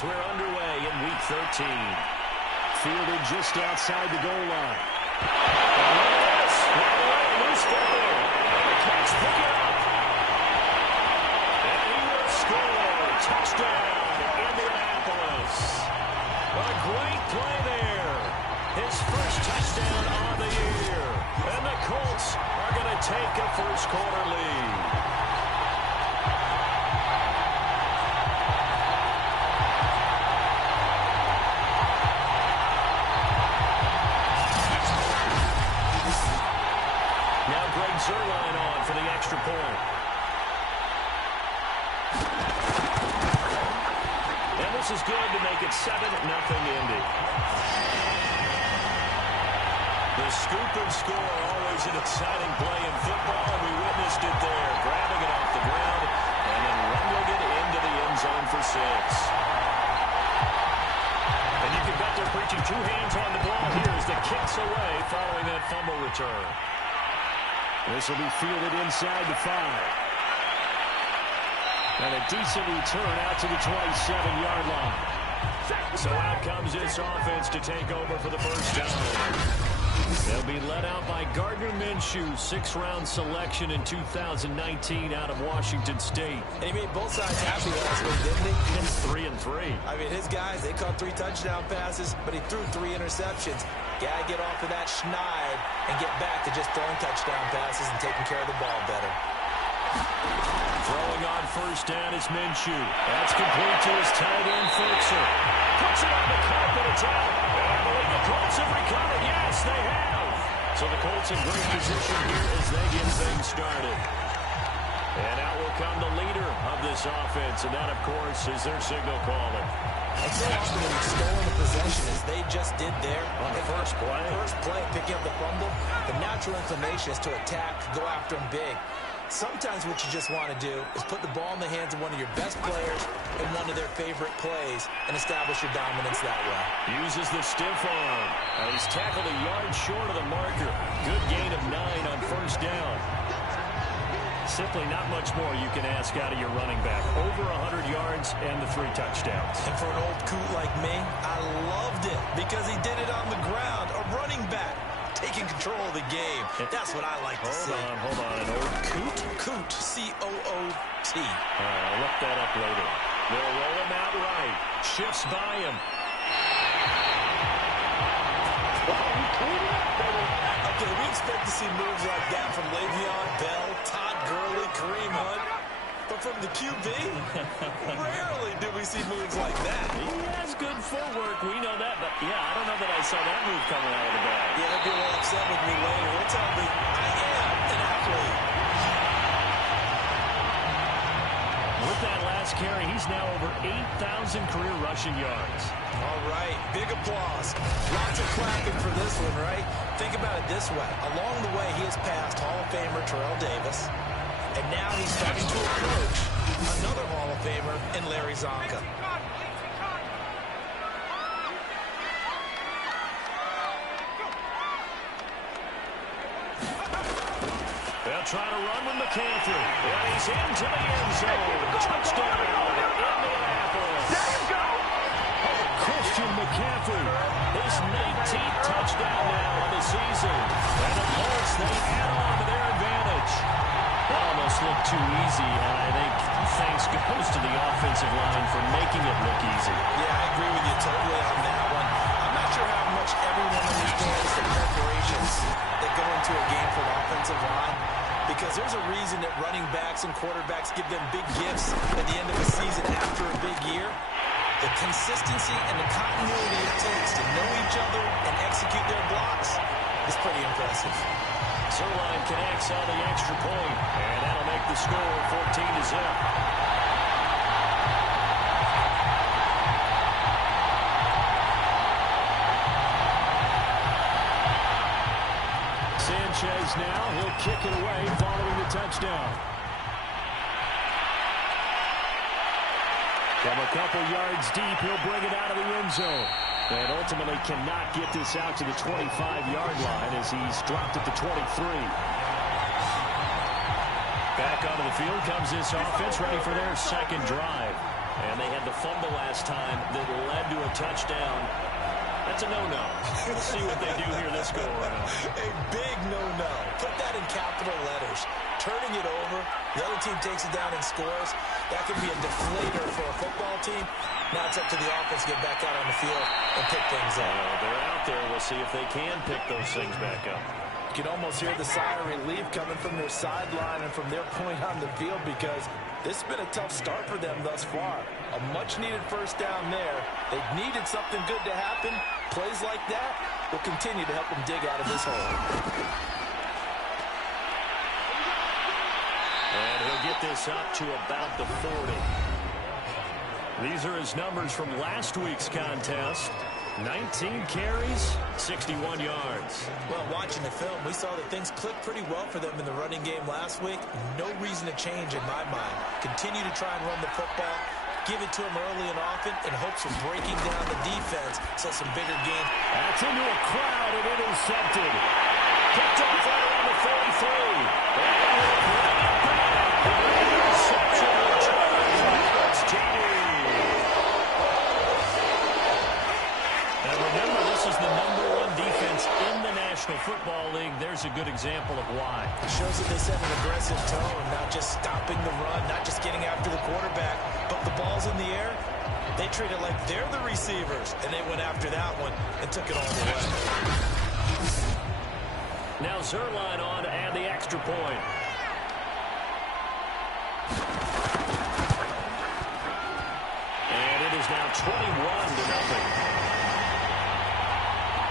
as we're underway in Week 13. Fielded just outside the goal line. Loose ball. The Colts pick it up. And he will score. Touchdown, Indianapolis. What a great play there. His first touchdown on the year. And the Colts are going to take a first-quarter lead. Zerline on for the extra point. And this is good to make it 7-0 Indy. The scoop and score, always an exciting play in football, and we witnessed it there, grabbing it off the ground and then rumbling it into the end zone for 6. And you can bet they're preaching 2 hands on the ball here as the kick's away following that fumble return. This will be fielded inside the 5. And a decent return out to the 27-yard line. So out comes this offense to take over for the first time. They'll be led out by Gardner Minshew, 6th-round selection in 2019 out of Washington State. And he made both sides happy last week, didn't he? It's 3-3. I mean, his guys, they caught 3 touchdown passes, but he threw 3 interceptions. Gotta get off of that schneid and get back to just throwing touchdown passes and taking care of the ball better. Throwing on first down is Minshew. That's complete to his tight end, Fixer. Puts it on the carpet, it's out. And I believe the Colts have recovered. Yes, they have. So the Colts in great position here as they get things started. And out will come the leader of this offense, and that, of course, is their signal caller. And so often when you've stolen the possession, as they just did there, on the first play, picking up the fumble, the natural inclination is to attack, go after him big. Sometimes what you just want to do is put the ball in the hands of one of your best players in one of their favorite plays and establish your dominance that way. Uses the stiff arm. He's tackled a yard short of the marker. Good gain of 9 on first down. Simply not much more you can ask out of your running back. Over 100 yards and the 3 touchdowns. And for an old coot like me, I loved it because he did it on the ground. A running back taking control of the game. That's what I like to see. Hold on. An old coot? Coot, C-O-O-T. All right, I'll look that up later. They'll roll him out right. Shifts by him. Okay, we expect to see moves like that from Le'Veon Bell, Todd Gurley, Kareem Hunt. But from the QB, rarely do we see moves like that. He has good footwork. We know that. But, yeah, I don't know that I saw that move coming out of the bag. Yeah, they'll be a little upset with me later. They'll tell me I am an athlete. With that last carry, he's now over 8,000 career rushing yards. All right, big applause. Lots of clapping for this one, right? Think about it this way. Along the way, he has passed Hall of Famer Terrell Davis, and now he's starting to approach another Hall of Famer in Larry Zonka. They'll try to run with McCaffrey. And he's into the end zone. Touchdown, Indianapolis. There you go. Christian McCaffrey, his 19th touchdown now of the season. And the Colts, they add on to their advantage. That almost looked too easy, and I think thanks goes to the offensive line for making it look easy. Yeah, I agree with you totally on that one. I'm not sure how much everyone understands the preparations that go into a game for an offensive line, because there's a reason that running backs and quarterbacks give them big gifts at the end of the season after a big year. The consistency and the continuity it takes to know each other and execute their blocks is pretty impressive. Zerline connects on the extra point, and that'll make the score 14-0. Sanchez now, he'll kick it away following the touchdown. From a couple yards deep, he'll bring it out of the end zone. And ultimately cannot get this out to the 25-yard line as he's dropped at the 23. Back onto the field comes this offense, ready for their second drive. And they had the fumble last time that led to a touchdown. That's a no-no. We'll see what they do here this go-around. A big no-no. Put that in capital letters. Turning it over, the other team takes it down and scores. That could be a deflator for a football team. Now it's up to the offense to get back out on the field and pick things up. They're out there. We'll see if they can pick those things back up. You can almost hear the sigh of relief coming from their sideline and from their point on the field because this has been a tough start for them thus far. A much-needed first down there. They needed something good to happen. Plays like that will continue to help them dig out of this hole. And he'll get this up to about the 40. These are his numbers from last week's contest. 19 carries, 61 yards. Well, watching the film, we saw that things clicked pretty well for them in the running game last week. No reason to change in my mind. Continue to try and run the football. Give it to him early and often in hopes of breaking down the defense so some bigger gains. That's into a crowd and intercepted. Picked off right around the 33. Interception return. That's TD. Now remember, this is the #1 defense in the National Football League. There's a good example of why. It shows that they set an aggressive tone, not just stopping the run, not just getting after the quarterback, but the ball's in the air. They treat it like they're the receivers, and they went after that one and took it all the way. Now Zerline on to add the extra point. And it is now 21-0.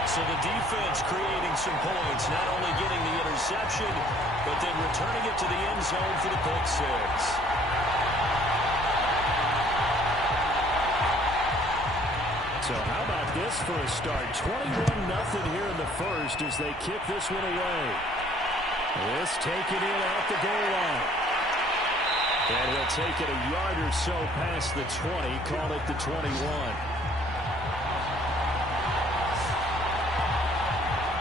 So the defense creating some points, not only getting the interception, but then returning it to the end zone for the pick six. So how about this for a start? 21-0 here in the first as they kick this one away. This taken in at the goal line. And he'll take it a yard or so past the 20, call it the 21.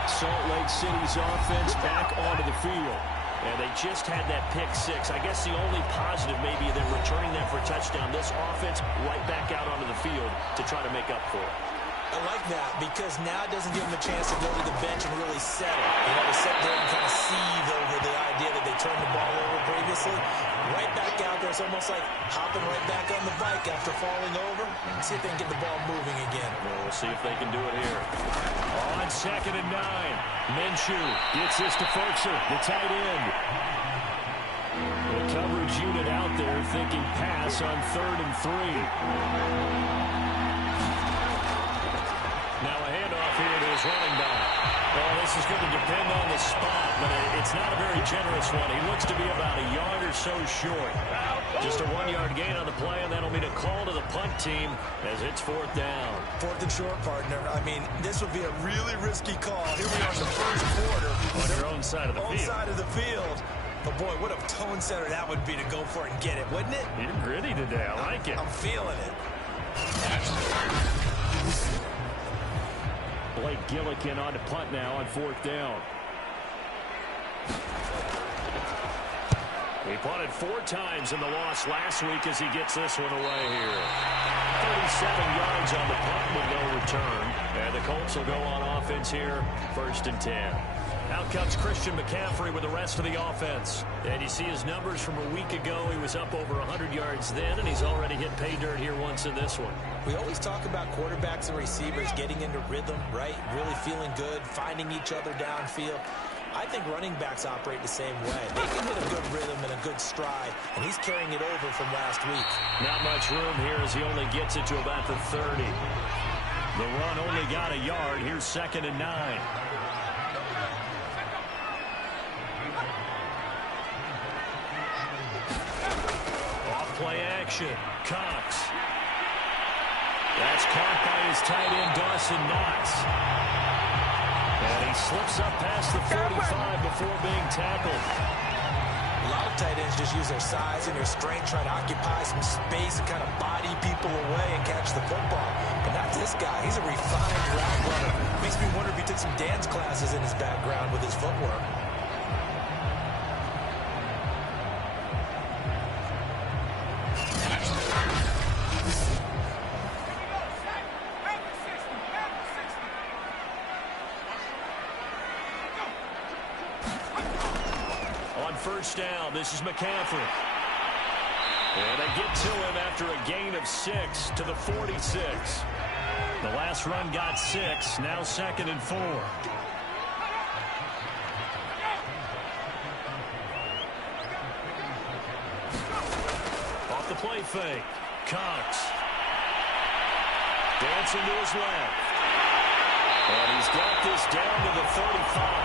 Salt Lake City's offense back onto the field. And they just had that pick six. I guess the only positive maybe they're returning that for a touchdown. This offense right back out onto the field to try to make up for it. I like that because now it doesn't give them a chance to go to the bench and really settle. You know, to sit there and kind of seethe over the idea that they turned the ball over previously. Right back out there. It's almost like hopping right back on the bike after falling over. See if they can get the ball moving again. Well, we'll see if they can do it here. On 2nd and 9. Minshew gets this to Ferkser, the tight end. The coverage unit out there thinking pass on 3rd and 3. Now a handoff here to his running back. Well, this is going to depend on the spot, but it's not a very generous one. He looks to be about a yard or so short. Just a 1-yard gain on the play, and that'll mean a call to the punt team as it's 4th down. 4th and short, partner. I mean, this would be a really risky call. Here we are in the first quarter. On your own side of the field. Own side of the field. But, boy, what a tone setter that would be to go for it and get it, wouldn't it? You're gritty today. I like it. I'm feeling it. Blake Gillikin on to punt now on 4th down. He punted 4 times in the loss last week as he gets this one away here. 37 yards on the punt with no return. And the Colts will go on offense here, 1st and 10. Out comes Christian McCaffrey with the rest of the offense. And you see his numbers from a week ago. He was up over 100 yards then, and he's already hit pay dirt here once in this one. We always talk about quarterbacks and receivers getting into rhythm, right? Really feeling good, finding each other downfield. I think running backs operate the same way. They can hit a good rhythm and a good stride, and he's carrying it over from last week. Not much room here as he only gets it to about the 30. The run only got a yard. Here's 2nd and 9. Off-play action. Cox. That's caught by his tight end, Dawson Knox. And he slips up past the 45 before being tackled. A lot of tight ends just use their size and their strength, try to occupy some space and kind of body people away and catch the football. But not this guy. He's a refined route runner. Makes me wonder if he took some dance classes in his background with his footwork. first down. This is McCaffrey. And they get to him after a gain of 6 to the 46. The last run got 6. Now 2nd and 4. Off the play fake. Cox. Dancing to his left. And he's got this down to the 35.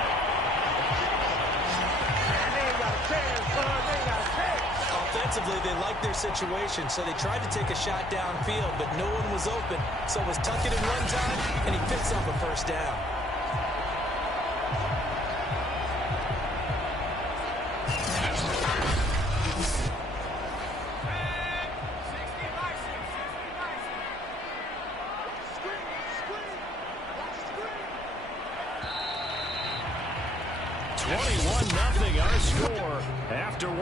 Offensively, they liked their situation, so they tried to take a shot downfield, but no one was open. So it was tuck it and run time, and he picks up a first down. Nothing, our score after 1.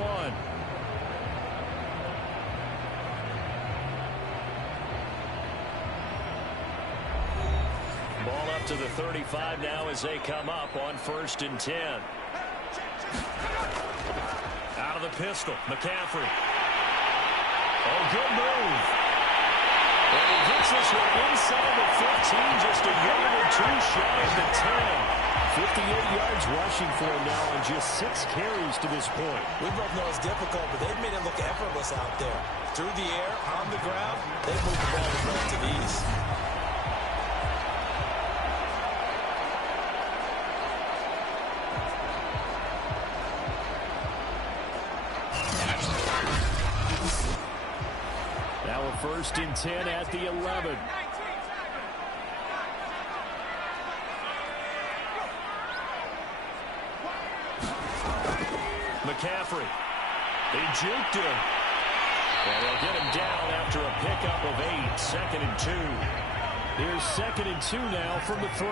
Ball up to the 35 now as they come up on 1st and 10. Out of the pistol, McCaffrey. Oh, good move. And he gets this one inside the 15, just a yard or 2 shy of the 10. 58 yards rushing for him now on just 6 carries to this point. We both know it's difficult, but they've made it look effortless out there. Through the air, on the ground, they've moved the ball with relative ease. Now a 1st and 10 at the 11. McCaffrey. They juked him. And they'll get him down after a pickup of 8. 2nd and 2. Here's 2nd and 2 now from the 3.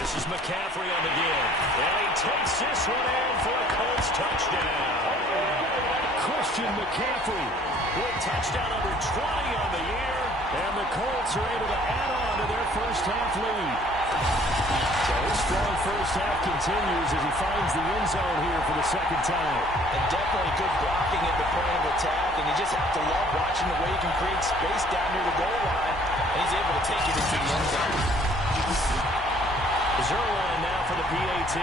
This is McCaffrey on the give. And he takes this one in for a Colts touchdown. Christian McCaffrey with touchdown number 20 on the year. And the Colts are able to add on to their first-half lead. So his strong first half continues as he finds the end zone here for the 2nd time. And definitely good blocking at the point of attack, and you just have to love watching the way he can create space down near the goal line, and he's able to take it into the end zone. Zerline now for the PAT.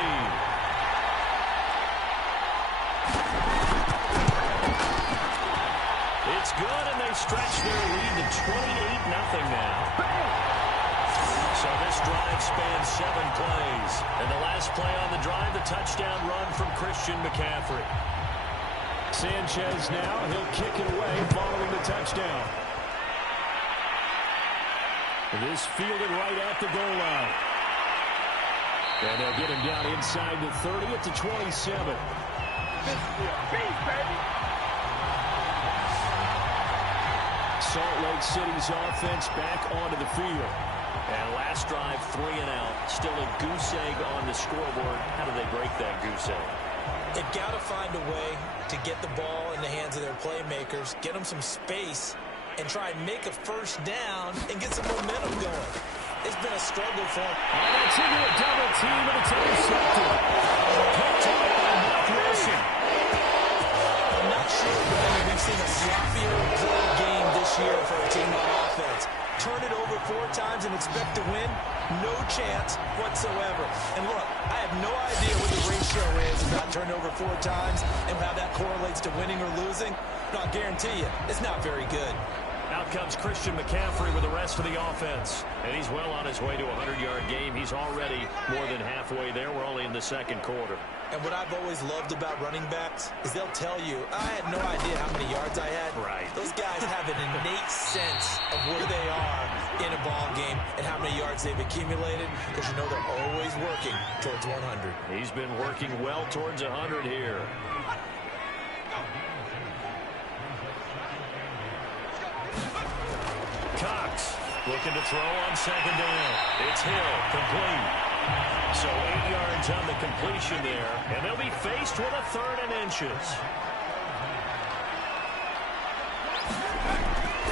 It's good, and they stretch their lead to 28-0 now. So this drive spans 7 plays. And the last play on the drive, the touchdown run from Christian McCaffrey. Sanchez now, he'll kick it away following the touchdown. This fielded right at the goal line. And they'll get him down inside the 30 at the 27. This is a beast, baby. Salt Lake City's offense back onto the field. And last drive, 3 and out. Still a goose egg on the scoreboard. How do they break that goose egg? They've got to find a way to get the ball in the hands of their playmakers, get them some space, and try and make a first down and get some momentum going. It's been a struggle for them. Oh, that's into a double team, and it's intercepted. Picked up by Mark Wilson. I'm not sure, but I mean, we've seen a sloppier play game this year for a team on offense. Turn it over 4 times and expect to win? No chance whatsoever. And look, I have no idea what the ratio is about turning over 4 times and how that correlates to winning or losing. But I'll guarantee you, it's not very good. Out comes Christian McCaffrey with the rest of the offense. And he's well on his way to a 100-yard game. He's already more than halfway there. We're only in the 2nd quarter. And what I've always loved about running backs is they'll tell you, I had no idea how many yards I had. Right. Those guys have an innate sense of where they are in a ball game and how many yards they've accumulated, because you know they're always working towards 100. He's been working well towards 100 here. Cox looking to throw on 2nd down. It's Hill, complete. So 8 yards on the completion there, and they'll be faced with a 3rd and inches.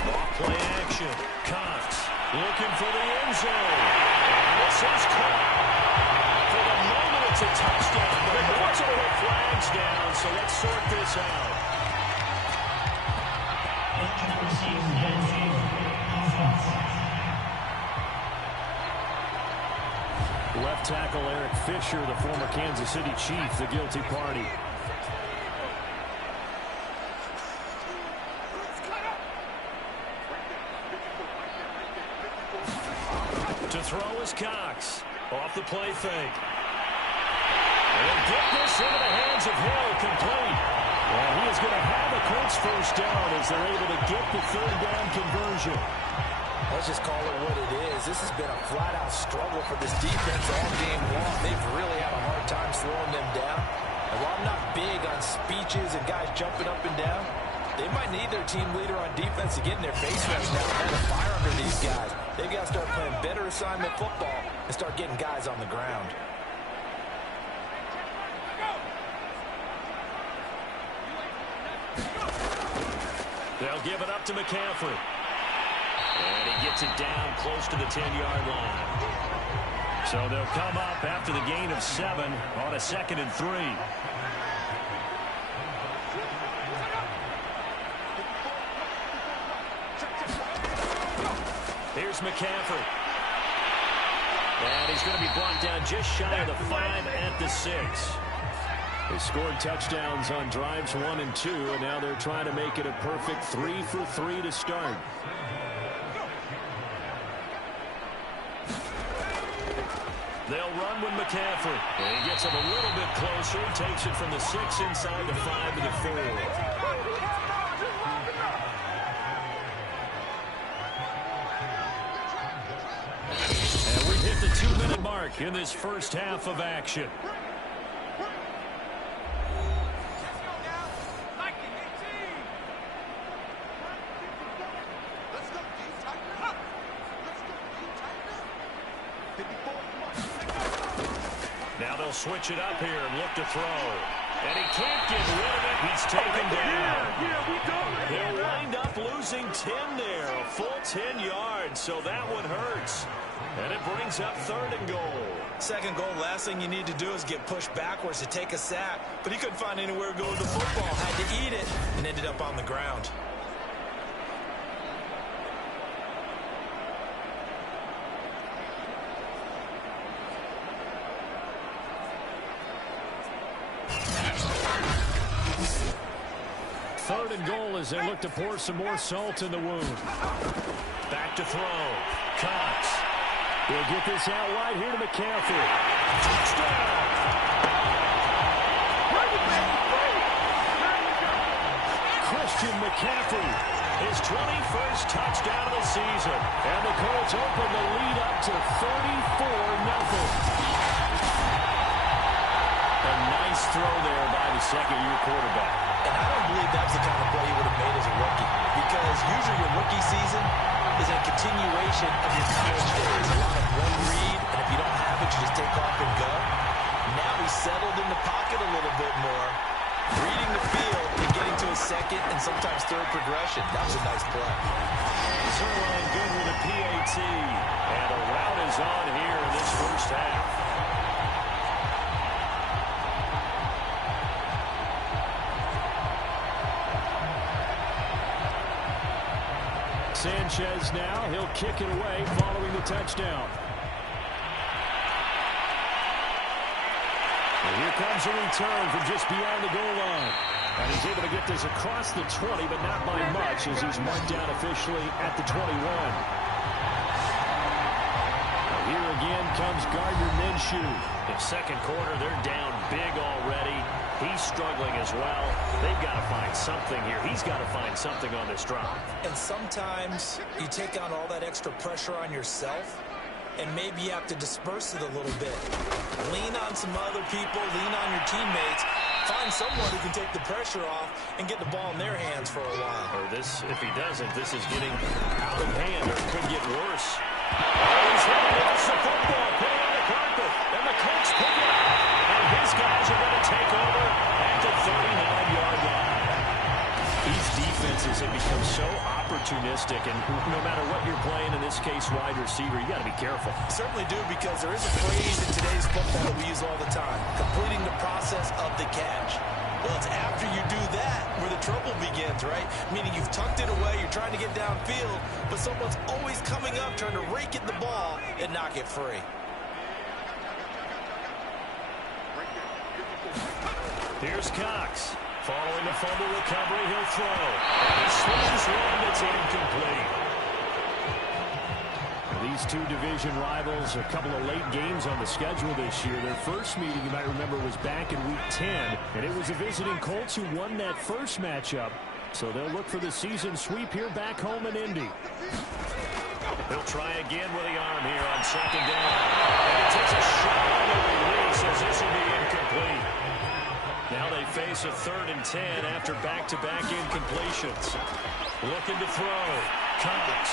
Ball play action. Cox Looking for the end zone. And this is caught. For the moment, it's a touchdown. But multiple flags down, so let's sort this out. Left tackle Eric Fisher, the former Kansas City Chief, the guilty party. To throw is Cox. Off the play fake. And they'll get this into the hands of Hill, complete. And he is going to have a Colts first down as they're able to get the third down conversion. Let's just call it what it is. This has been a flat-out struggle for this defense all game long. They've really had a hard time slowing them down. And while I'm not big on speeches and guys jumping up and down, they might need their team leader on defense to get in their face right now and have a fire under these guys. They've got to start playing better assignment football and start getting guys on the ground. They'll give it up to McCaffrey. And he gets it down close to the 10-yard line. So they'll come up after the gain of 7 on a 2nd and 3. Here's McCaffrey. And he's going to be brought down just shy of the 5 at the 6. They scored touchdowns on drives 1 and 2, and now they're trying to make it a perfect 3 for 3 to start. They'll run with McCaffrey. And he gets him a little bit closer, takes it from the 6 inside the 5 to the 4. And we've hit the 2-minute mark in this first half of action. Now they'll switch it up here and look to throw. And he can't get rid of it. He's taken down. He'll wind up losing 10 there, a full 10 yards, so that one hurts. And it brings up 3rd and goal. 2nd goal, last thing you need to do is get pushed backwards to take a sack. But he couldn't find anywhere to go with the football, had to eat it, and ended up on the ground. Third and goal as they look to pour some more salt in the wound. Back to throw. Cox. He'll get this out wide here to McCaffrey. Touchdown! Christian McCaffrey, his 21st touchdown of the season. And the Colts open the lead up to 34-0. A nice throw there by the second-year quarterback. And I don't believe that's the kind of play he would have made as a rookie. Because usually your rookie season is a continuation of your college days. A lot of one read, and if you don't have it, you just take off and go. Now he's settled in the pocket a little bit more, reading the field and getting to a second and sometimes third progression. That was a nice play. Zerline good with a PAT. And a rout is on here in this first half. Sanchez now, he'll kick it away following the touchdown. And here comes a return from just beyond the goal line. And he's able to get this across the 20, but not by much as he's marked down officially at the 21. Now here again comes Gardner Minshew. In second quarter, they're down big already. He's struggling as well. They've got to find something here. He's got to find something on this drive. And sometimes you take on all that extra pressure on yourself, and maybe you have to disperse it a little bit. Lean on some other people, lean on your teammates, find someone who can take the pressure off and get the ball in their hands for a while. Or this, if he doesn't, this is getting out of hand or it could get worse. He's running off the football, put it on the carpet, and the Colts pick it up. And his guys are going to take over at the 39-yard line. These defenses defenses have become so opportunistic, and no matter what you're playing, in this case, wide receiver, you got to be careful. Certainly do, because there is a phrase in today's football that we use all the time: completing the process of the catch. Well, it's after you do that where the trouble begins, right? Meaning you've tucked it away, you're trying to get downfield, but someone's always coming up trying to rake at the ball and knock it free. Here's Cox. Following the fumble recovery, he'll throw. And he swings one that's incomplete. These two division rivals, a couple of late games on the schedule this year. Their first meeting, you might remember, was back in Week 10, and it was the visiting Colts who won that first matchup. So they'll look for the season sweep here back home in Indy. He'll try again with the arm here on second down. And he takes a shot on the release as this will be incomplete. Now they face a 3rd and 10 after back-to-back incompletions. Looking to throw. Cox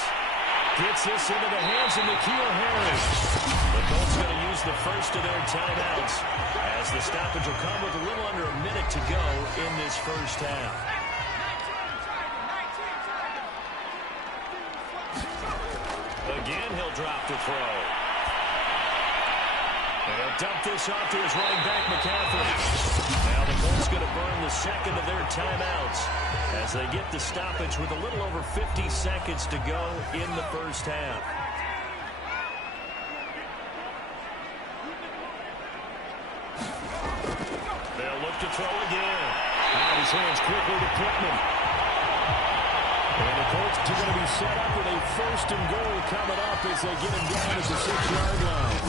gets this into the hands of N'Keal Harry. The Colts going to use the first of their timeouts as the stoppage will come with a little under a minute to go in this first half. Again, he'll drop to throw. And he'll dump this off to his running back, McCaffrey. Now the Colts going to burn the second of their timeouts as they get the stoppage with a little over 50 seconds to go in the first half. They'll look to throw again. Out his hands quickly to Pittman. And the Colts are going to be set up with a 1st and goal coming up as they get him down at the 6-yard line.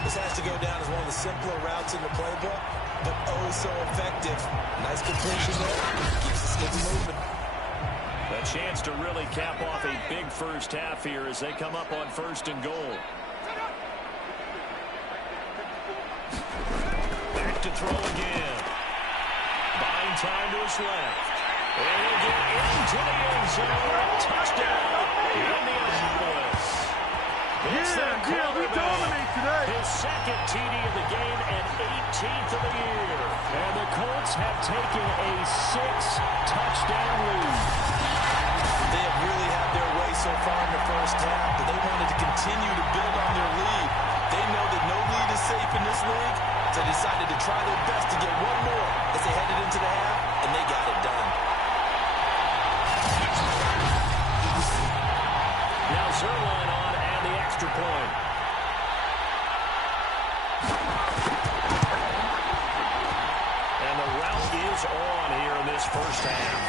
This has to go down as one of the simpler routes in the playbook, but oh so effective. Nice completion there. Keeps the skids moving. A chance to really cap off a big first half here as they come up on 1st and goal. Back to throw again. Buying time to his left. And he'll get into the end zone. Touchdown, Indianapolis. We dominate today. His 2nd TD of the game and 18th of the year. And the Colts have taken a 6-touchdown lead. They have really had their way so far in the first half, but they wanted to continue to build on their lead. They know that no lead is safe in this league, so they decided to try their best to get one more as they headed into the half, and they got it done. Now Zerline on and the extra point. And the route is on here in this first half.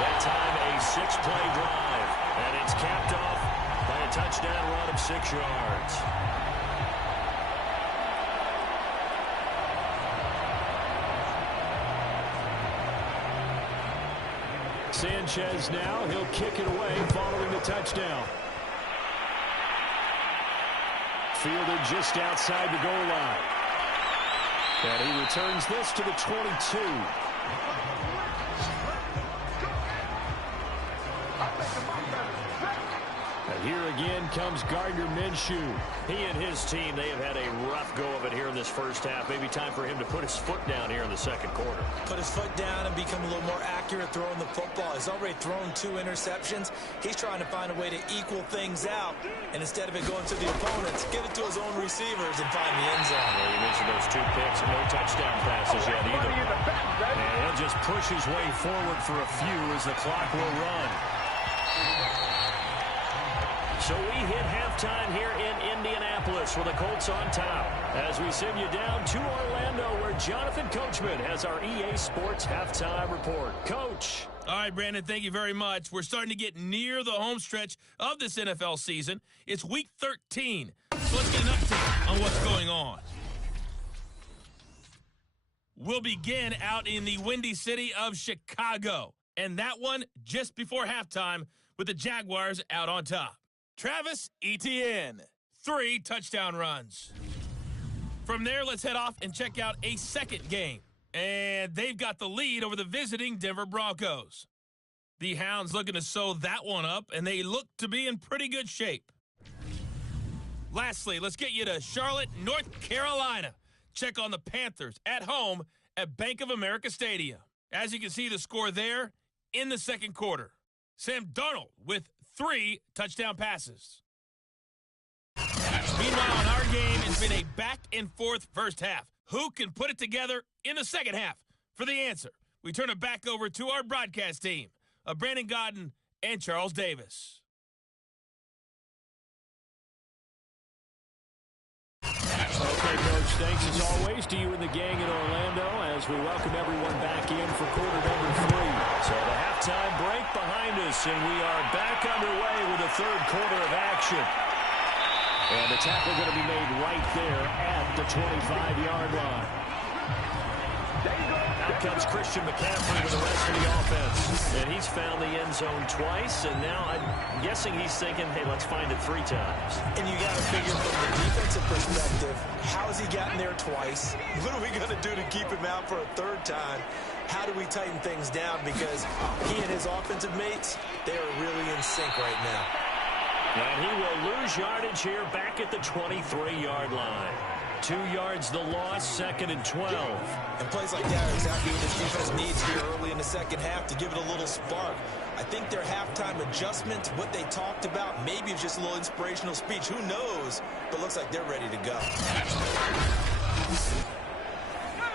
That time a 6-play drive, and it's capped off by a touchdown run of 6 yards. Sanchez now, he'll kick it away following the touchdown. Fielded just outside the goal line. And he returns this to the 22. And here again comes Gardner Minshew. He and his team, they have had a rough go of it here in this first half. Maybe time for him to put his foot down here in the second quarter. Put his foot down and become a little more accurate throwing the football. He's already thrown 2 interceptions. He's trying to find a way to equal things out. And instead of it going to the opponents, get it to his own receivers and find the end zone. Well, you mentioned those 2 picks and no touchdown passes yet either. And he'll just push his way forward for a few as the clock will run. So we hit halftime here in Indianapolis with the Colts on top as we send you down to Orlando where Jonathan Coachman has our EA Sports halftime report. Coach. All right, Brandon, thank you very much. We're starting to get near the home stretch of this NFL season. It's Week 13, so let's get an update on what's going on. We'll begin out in the windy city of Chicago, and that one just before halftime with the Jaguars out on top. Travis Etienne, 3 touchdown runs. From there, let's head off and check out a second game. And they've got the lead over the visiting Denver Broncos. The Hounds looking to sew that one up, and they look to be in pretty good shape. Lastly, let's get you to Charlotte, North Carolina. Check on the Panthers at home at Bank of America Stadium. As you can see the score there in the second quarter. Sam Darnold with 3 touchdown passes. Meanwhile, in our game, it's been a back-and-forth first half. Who can put it together in the second half? For the answer, we turn it back over to our broadcast team of Brandon Godden and Charles Davis. Okay, Coach, thanks as always to you and the gang in Orlando as we welcome everyone back in for quarter number 3. So the halftime break behind us, and we are back underway with the third quarter of action. And the tackle going to be made right there at the 25-yard line. Out comes Christian McCaffrey with the rest of the offense. And he's found the end zone twice, and now I'm guessing he's thinking, hey, let's find it 3 times. And you got to figure from the defensive perspective, how has he gotten there twice? What are we going to do to keep him out for a 3rd time? How do we tighten things down? Because he and his offensive mates, they are really in sync right now. And he will lose yardage here back at the 23-yard line. 2 yards the loss, 2nd and 12. And plays like that are exactly what this defense needs here early in the second half to give it a little spark. I think their halftime adjustment, what they talked about, maybe it's just a little inspirational speech. Who knows? But looks like they're ready to go.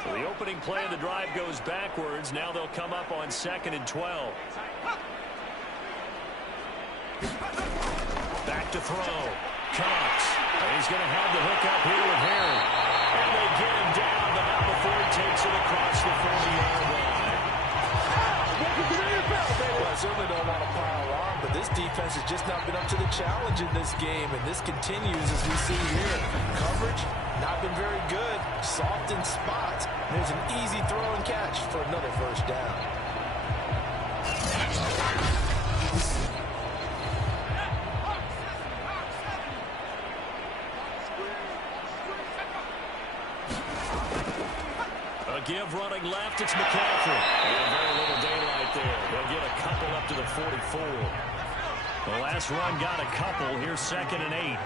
So the opening play of the drive goes backwards. Now they'll come up on 2nd and 12. Back to throw. Cox. And he's going to have the hook up here with Harry. And they get him down, but not before he takes it across the 40-yard line. Well, I certainly don't want to pile on, but this defense has just not been up to the challenge in this game, and this continues as we see here. Coverage, not been very good. Soft in spots. There's an easy throw and catch for another first down. Give running left, it's McCaffrey. And very little daylight there. They'll get a couple up to the 44. The last run got a couple. Here's 2nd and 8.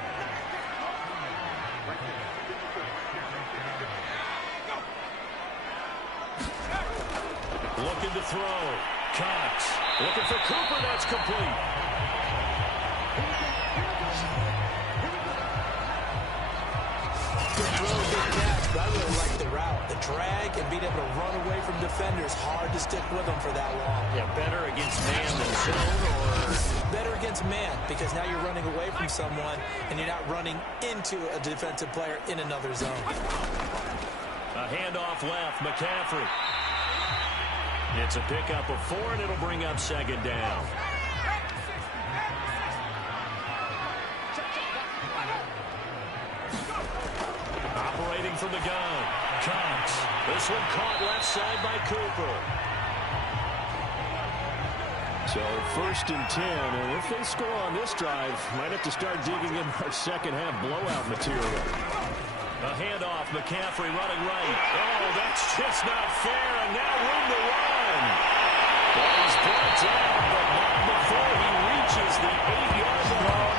Looking to throw. Cox. Looking for Cooper. That's complete. Good throw, good catch, but I really like the route. The drag and being able to run away from defenders, hard to stick with them for that long. Yeah, better against man than zone, or better against man, because now you're running away from someone and you're not running into a defensive player in another zone. A handoff left, McCaffrey. It's a pickup of 4, and it'll bring up 2nd down. Operating from the gun. Cox. This one caught left side by Cooper. So 1st and 10, and if they score on this drive, might have to start digging in our second half blowout material. A handoff, McCaffrey running right. Oh, that's just not fair, and now room to run. Well, he's brought down, but not before he reaches the 8-yard line.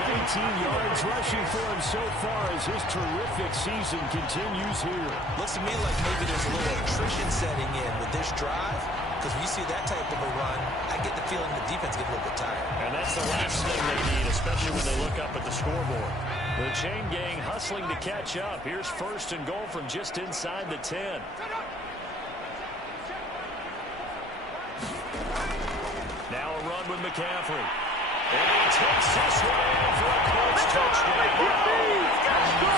19 yards rushing for him so far as his terrific season continues here. Looks to me like maybe there's a little attrition setting in with this drive, because when you see that type of a run, I get the feeling the defense gets a little bit tired. And that's the last thing they need, especially when they look up at the scoreboard. The chain gang hustling to catch up. Here's 1st and goal from just inside the 10. Now a run with McCaffrey. And he takes this one in for a Colts touchdown.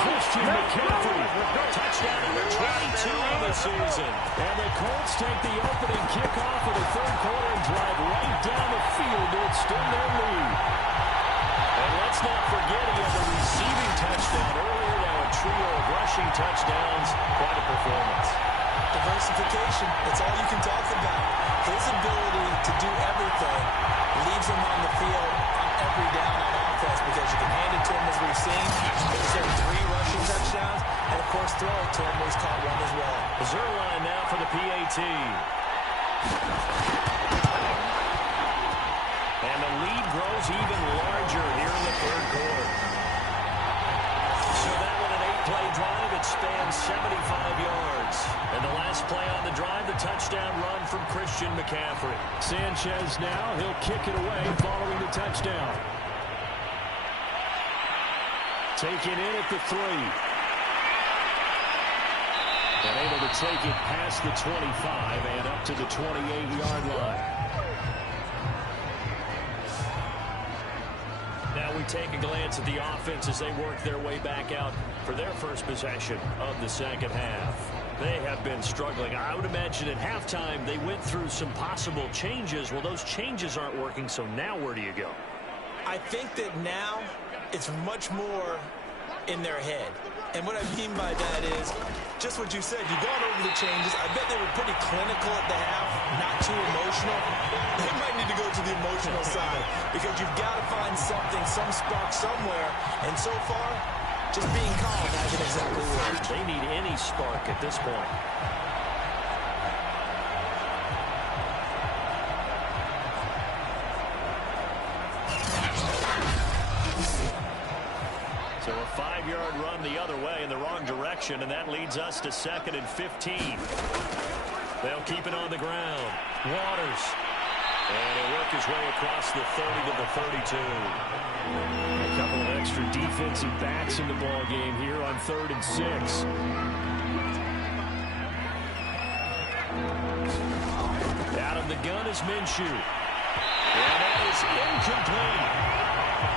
Christian McCaffrey. Touchdown number 22 of the season. And the Colts take the opening kickoff of the 3rd quarter and drive right down the field to extend their lead. And let's not forget he had the receiving touchdown earlier. Now a trio of rushing touchdowns. Quite a performance. Diversification, that's all you can talk about. His ability to do everything leaves him on the field on every down on offense, because you can hand it to him as we've seen. He's had 3 rushing touchdowns, and of course throw it to him where he's caught one as well. Zerline now for the PAT. And the lead grows even larger here in the 3rd quarter. So that one an 8-play drive. It spans 75 yards. And the last First play on the drive, the touchdown run from Christian McCaffrey. Sanchez now, he'll kick it away following the touchdown. Taken in at the 3. And able to take it past the 25 and up to the 28-yard line. Now we take a glance at the offense as they work their way back out for their first possession of the second half. They have been struggling. I would imagine at halftime they went through some possible changes. Well, those changes aren't working, so now where do you go? I think that now it's much more in their head. And what I mean by that is just what you said. You've gone over the changes. I bet they were pretty clinical at the half, not too emotional. They might need to go to the emotional side because you've got to find something, some spark somewhere. And so far, just being calm hasn't exactly worked. They need any spark at this point. So a 5-yard run the other way in the wrong direction, and that leads us to 2nd and 15. They'll keep it on the ground. Waters. And he'll work his way across the 30 to the 32. A couple of extra defensive backs in the ball game here on 3rd and 6. Out of the gun is Minshew. And that is incomplete.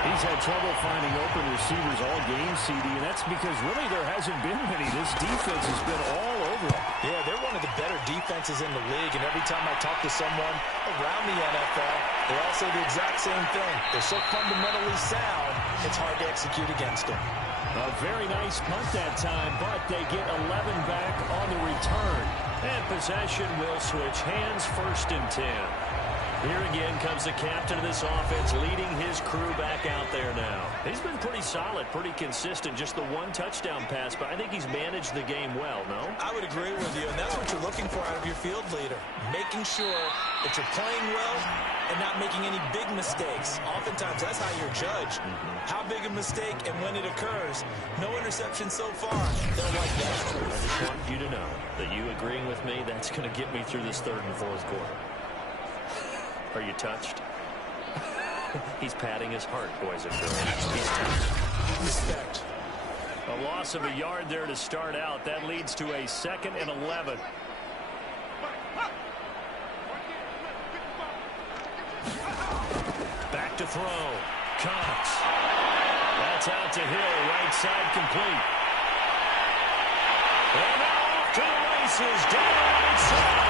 He's had trouble finding open receivers all game, CD, and that's because really there hasn't been many. This defense has been all over him. Yeah, they're one of the better defenses in the league, and every time I talk to someone around the NFL, they all say the exact same thing. They're so fundamentally sound, it's hard to execute against them. A very nice punt that time, but they get 11 back on the return. And possession will switch hands, 1st and 10. Here again comes the captain of this offense leading his crew back out there now. He's been pretty solid, pretty consistent, just the 1 touchdown pass, but I think he's managed the game well, no? I would agree with you, and that's what you're looking for out of your field leader. Making sure that you're playing well and not making any big mistakes. Oftentimes, that's how you're judged. How big a mistake and when it occurs. No interception so far. They'll like that. I just want you to know that you agreeing with me, that's going to get me through this 3rd and 4th quarter. Are you touched? He's patting his heart, boys and girls. He's touched. Respect. A loss of a yard there to start out. That leads to a 2nd and 11. Back to throw. Cox. That's out to Hill. Right side complete. And now off to the races. Down the right side.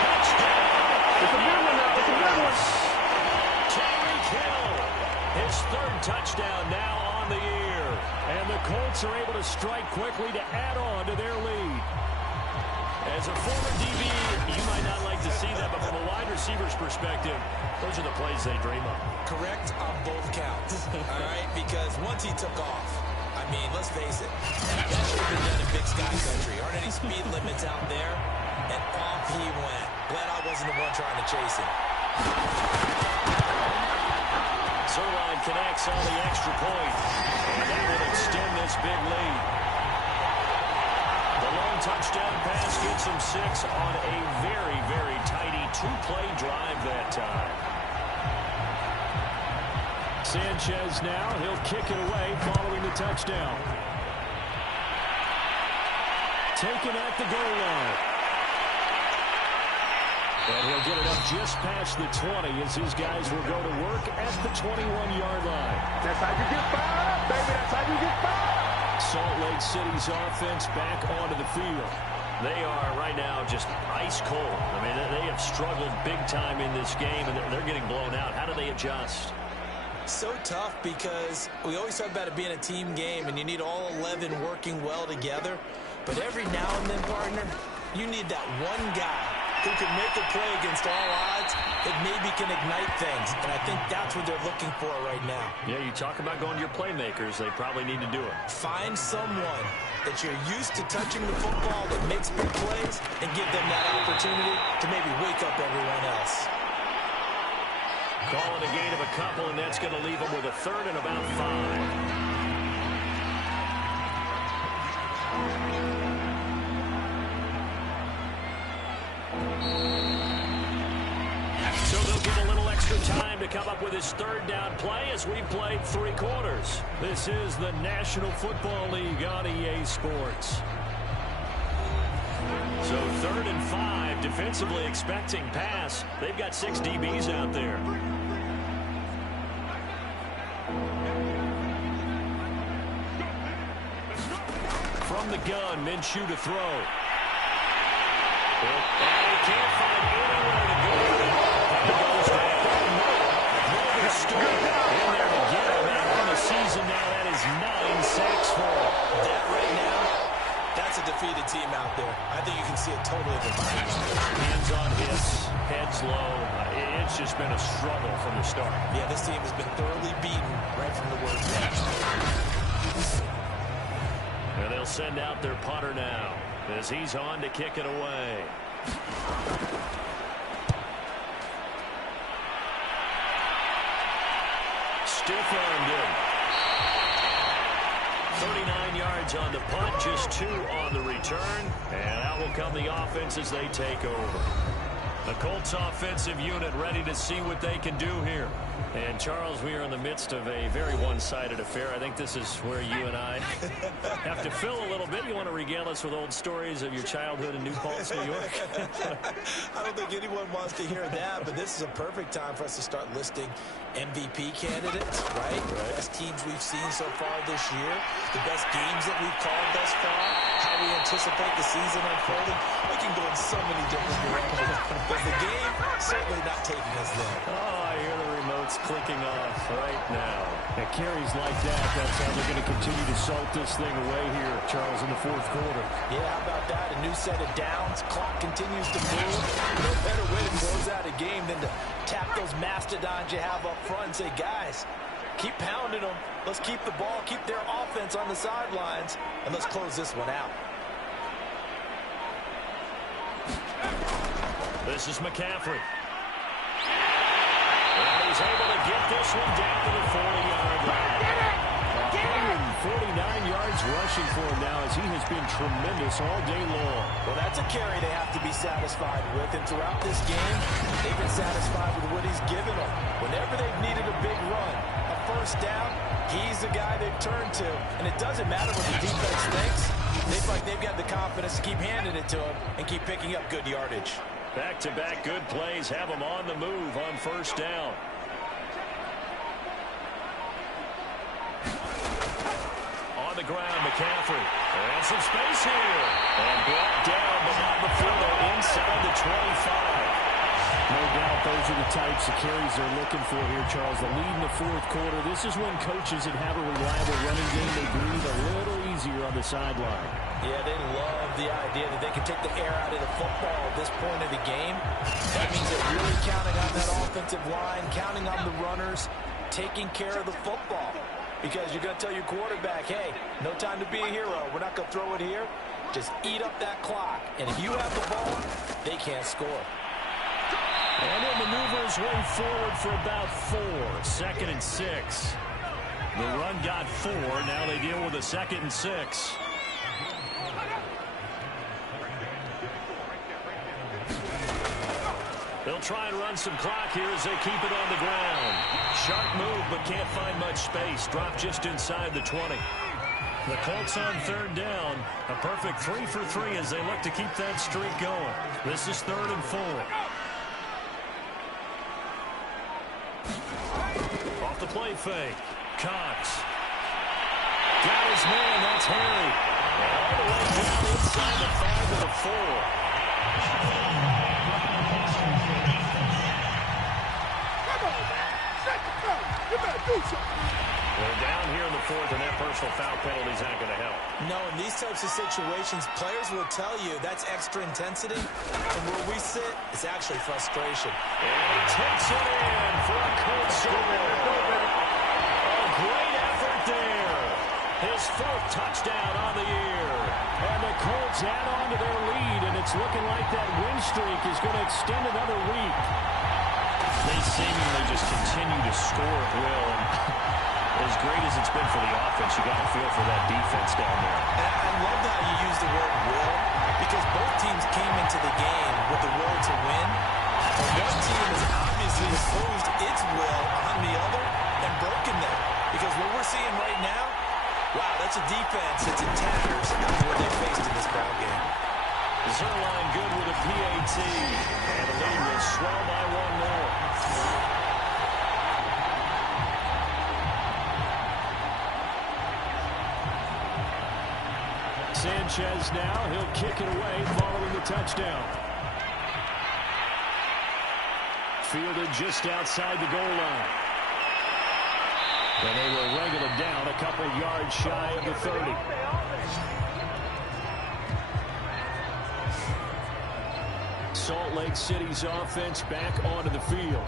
Touchdown. It's a good one now. It's a good one. Tyreek Hill. His 3rd touchdown now on the year. And the Colts are able to strike quickly to add on to their lead. As a former DB, you might not like to see that, but from a wide receiver's perspective, those are the plays they dream of. Correct on both counts. All right? Because once he took off, I mean, let's face it, that should have been done in Big Sky Country. Aren't any speed limits out there? And off he went. Glad I wasn't the one trying to chase him. Zerline connects on the extra point. And that will extend this big lead. The long touchdown pass gets him 6 on a very, very tidy 2-play drive that time. Sanchez now, he'll kick it away following the touchdown. Taken at the goal line. And he'll get it up just past the 20 as his guys will go to work at the 21-yard line. That's how you get fired, baby. That's how you get fired. Salt Lake City's offense back onto the field. They are right now just ice cold. I mean, they have struggled big time in this game, and they're getting blown out. How do they adjust? So tough because we always talk about it being a team game, and you need all 11 working well together. But every now and then, partner, you need that one guy who can make a play against all odds that maybe can ignite things. And I think that's what they're looking for right now. Yeah, you talk about going to your playmakers. They probably need to do it. Find someone that you're used to touching the football that makes big plays and give them that opportunity to maybe wake up everyone else. Calling a gain of a couple, and that's going to leave them with a 3rd and about 5. extra time to come up with his third down play as we played 3 quarters. This is the National Football League on EA Sports. So 3rd and 5, defensively expecting pass. They've got 6 DBs out there. From the gun, Minshew to throw. And he can't find anywhere to go. And it goes down. Morgan Stewart in there to get him. And on the season now, that is 9 sacks for him. That right now, that's a defeated team out there. I think you can see it totally divided. Hands on hips, heads low. It's just been a struggle from the start. Yeah, this team has been thoroughly beaten right from the word go. And they'll send out their punter now as he's on to kick it away. Stiff-armed him. 39 yards on the punt, just 2 on the return. And out will come the offense as they take over. The Colts offensive unit ready to see what they can do here. And, Charles, we are in the midst of a very one-sided affair. I think this is where you and I have to fill a little bit. You want to regale us with old stories of your childhood in New Paltz, New York? I don't think anyone wants to hear that, but this is a perfect time for us to start listing MVP candidates, right? Best teams we've seen so far this year, the best games that we've called thus far, how we anticipate the season unfolding. We can go in so many different directions, but the game certainly not taking us there. Oh, I hear the remotes clicking off right now. At carries like that, that's how they're going to continue to salt this thing away here, Charles, in the 4th quarter. Yeah, how about that? A new set of downs. Clock continues to move. No better way to close out a game than to tap those mastodons you have up front and say, guys, keep pounding them. Let's keep the ball, keep their offense on the sidelines, and let's close this one out. This is McCaffrey. And he's able to get this one down to the 40-yard line. 149 yards rushing for him now as he has been tremendous all day long. Well, that's a carry they have to be satisfied with. And throughout this game, they've been satisfied with what he's given them. Whenever they've needed a big run, a first down, he's the guy they've turned to. And it doesn't matter what the defense thinks. They feel like they've got the confidence to keep handing it to him and keep picking up good yardage. Back-to-back good plays have him on the move on first down. On the ground, McCaffrey. And some space here. And brought down, but not before they're inside the 25. No doubt those are the types of carries they're looking for here, Charles. The lead in the 4th quarter. This is when coaches that have a reliable running game, they breathe a little easier on the sideline. Yeah, they love the idea that they can take the air out of the football at this point of the game. That means they're really counting on that offensive line, counting on the runners, taking care of the football. Because you're going to tell your quarterback, hey, no time to be a hero. We're not going to throw it here. Just eat up that clock. And if you have the ball, they can't score. And he'll maneuver his way forward for about 4. 2nd and 6. The run got 4. Now they deal with a 2nd and 6. They'll try and run some clock here as they keep it on the ground. Sharp move, but can't find much space. Drop just inside the 20. The Colts on 3rd down. A perfect 3 for 3 as they look to keep that streak going. This is 3rd and 4. Off the play fake. Cox. Got his man. That's Harry. And all the way down inside the 5 to the 4. They're down here in the 4th, and that personal foul penalty is not going to help. No, in these types of situations, players will tell you that's extra intensity. And where we sit, it's actually frustration. And he takes it in for a Colts score. A great effort there. His 4th touchdown on the year. And the Colts add on to their lead, and it's looking like that win streak is going to extend another week. They seemingly just continue to score at will. And as great as it's been for the offense, you got to feel for that defense down there. And I love how you use the word will, because both teams came into the game with the will to win. And one team is obviously opposed defense sits in tatters after what they faced in this ballgame. Zerline good with a PAT. And the lead will swell by one more. Sanchez now. He'll kick it away following the touchdown. Fielded just outside the goal line. And they will wrangle him down a couple yards shy of the 30. Salt Lake City's offense back onto the field.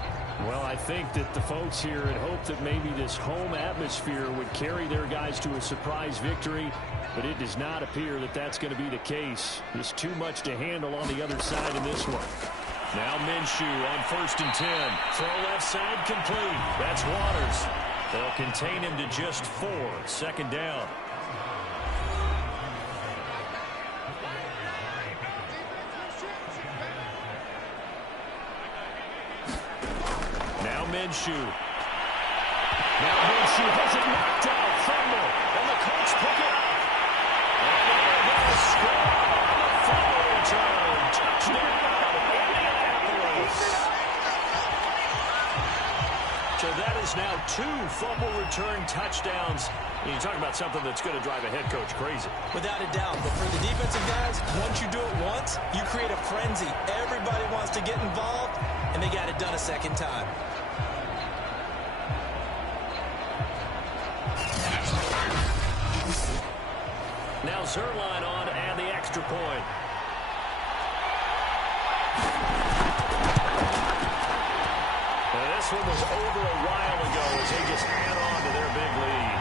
Well, I think that the folks here had hoped that maybe this home atmosphere would carry their guys to a surprise victory, but it does not appear that that's going to be the case. Just too much to handle on the other side in this one. Now Minshew on 1st and 10. Throw left side complete. That's Waters. They'll contain him to just 4. 2nd down. Now Minshew. Now Minshew has it knocked out. Fumble. And the Colts pick it up. And they're going to score on the fumble return. Touchdown, Indianapolis. So that is now 2 fumble return touchdowns. You talk about something that's going to drive a head coach crazy. Without a doubt. But for the defensive guys, once you do it once, you create a frenzy. Everybody wants to get involved, and they got it done a second time. Now Zerline on to add the extra point. This one was over a while ago as they just add on to their big lead.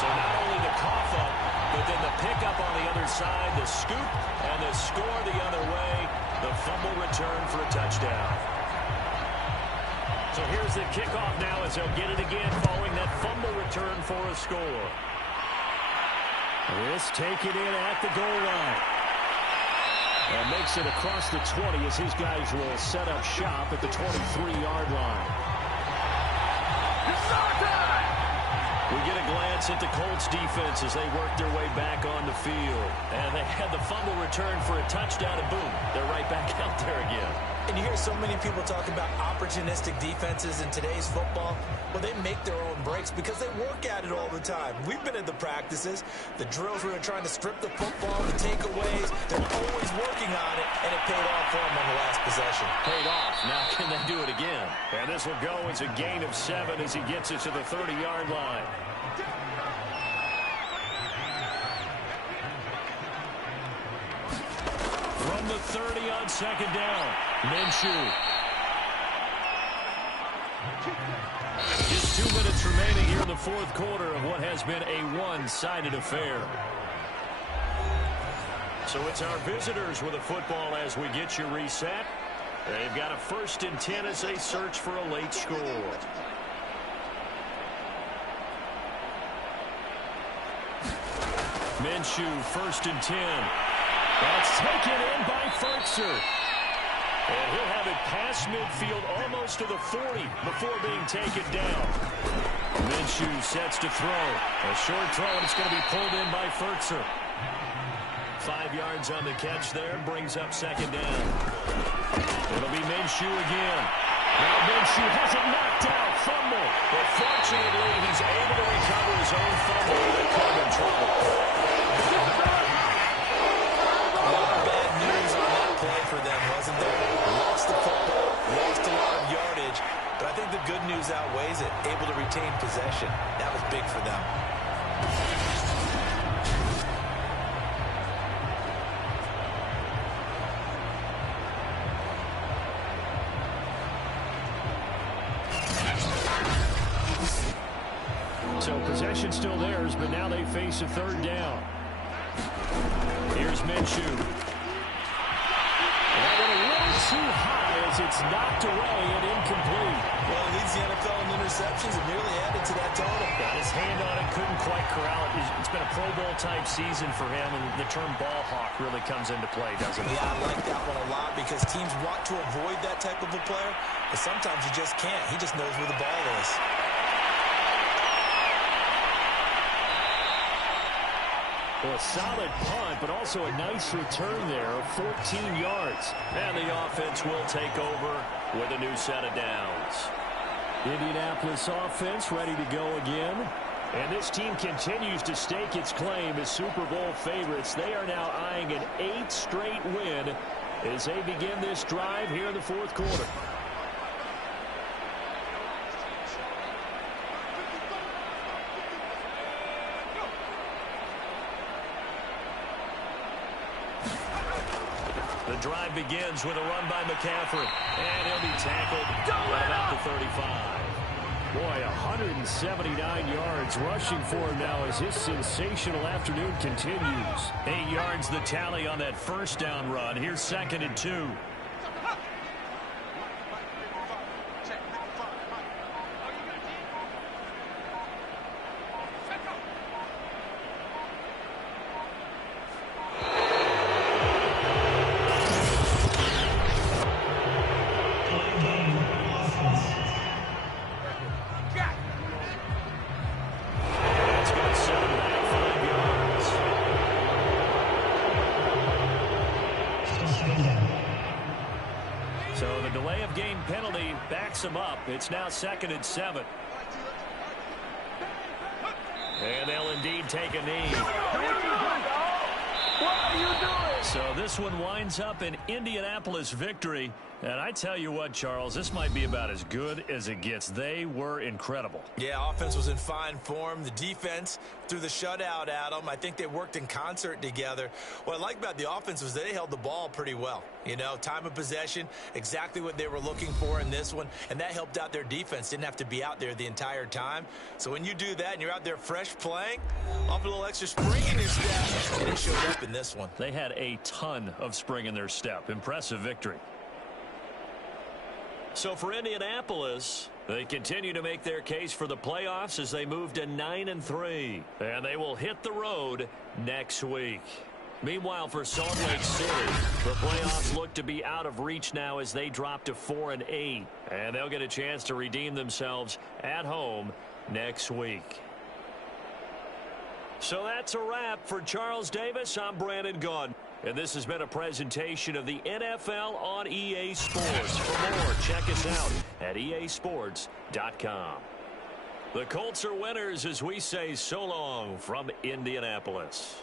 So not only the cough up, but then the pickup on the other side, the scoop, and the score the other way, the fumble return for a touchdown. So here's the kickoff now as they'll get it again following that fumble return for a score. This take it in at the goal line. And makes it across the 20 as his guys will set up shop at the 23-yard line. We get a glance at the Colts defense as they work their way back on the field. And they had the fumble return for a touchdown, and boom, they're right back out there again. And you hear so many people talk about opportunistic defenses in today's football. Well, they make their own breaks because they work at it all the time. We've been at the practices, the drills where they're trying to strip the football, the takeaways. They're always working on it, and it paid off for them on the last possession. Paid off. Now can they do it again? And this will go as a gain of 7 as he gets it to the 30-yard line. From the 30 on 2nd down, Minshew. Just 2 minutes remaining here in the 4th quarter of what has been a one-sided affair. So it's our visitors with the football as we get you reset. They've got a 1st and 10 as they search for a late score. Minshew, 1st and 10. That's taken in by Fertzer. And he'll have it past midfield almost to the 40 before being taken down. Minshew sets to throw. A short throw, and it's going to be pulled in by Fertzer. 5 yards on the catch there, brings up 2nd down. It'll be Minshew again. Now Minshew has it knocked out, fumble. But fortunately, he's able to recover his own fumble and come in trouble. For them, wasn't there? Lost the football, lost a lot of yardage, but I think the good news outweighs it. Able to retain possession. That was big for them. So possession still theirs, but now they face a 3rd down. Here's Minshew. Too high as it's knocked away and incomplete. Well, he leads the NFL in interceptions and nearly added to that total. Got his hand on it, couldn't quite corral it. It's been a Pro Bowl type season for him, and the term ball hawk really comes into play, doesn't it? Yeah, I like that one a lot because teams want to avoid that type of a player, but sometimes you just can't. He just knows where the ball is. Well, a solid punt, but also a nice return there of 14 yards. And the offense will take over with a new set of downs. Indianapolis offense ready to go again. And this team continues to stake its claim as Super Bowl favorites. They are now eyeing an 8th straight win as they begin this drive here in the fourth quarter. The drive begins with a run by McCaffrey. And he'll be tackled at about the 35. Boy, 179 yards rushing for him now as his sensational afternoon continues. 8 yards the tally on that first down run. Here's 2nd and 2. So the delay of game penalty backs him up. It's now 2nd and 7. And they'll indeed take a knee. What are you doing? So this one winds up an Indianapolis victory. And I tell you what, Charles, this might be about as good as it gets. They were incredible. Yeah, offense was in fine form. The defense threw the shutout at them. I think they worked in concert together. What I like about the offense was they held the ball pretty well. You know, time of possession, exactly what they were looking for in this one. And that helped out their defense. Didn't have to be out there the entire time. So when you do that and you're out there fresh playing, off a little extra spring in your step, and it showed up in this one. They had a ton of spring in their step. Impressive victory. So for Indianapolis, they continue to make their case for the playoffs as they move to 9-3. And they will hit the road next week. Meanwhile, for Salt Lake City, the playoffs look to be out of reach now as they drop to 4-8. And they'll get a chance to redeem themselves at home next week. So that's a wrap. For Charles Davis, I'm Brandon Gaudin. And this has been a presentation of the NFL on EA Sports. For more, check us out at easports.com. The Colts are winners as we say so long from Indianapolis.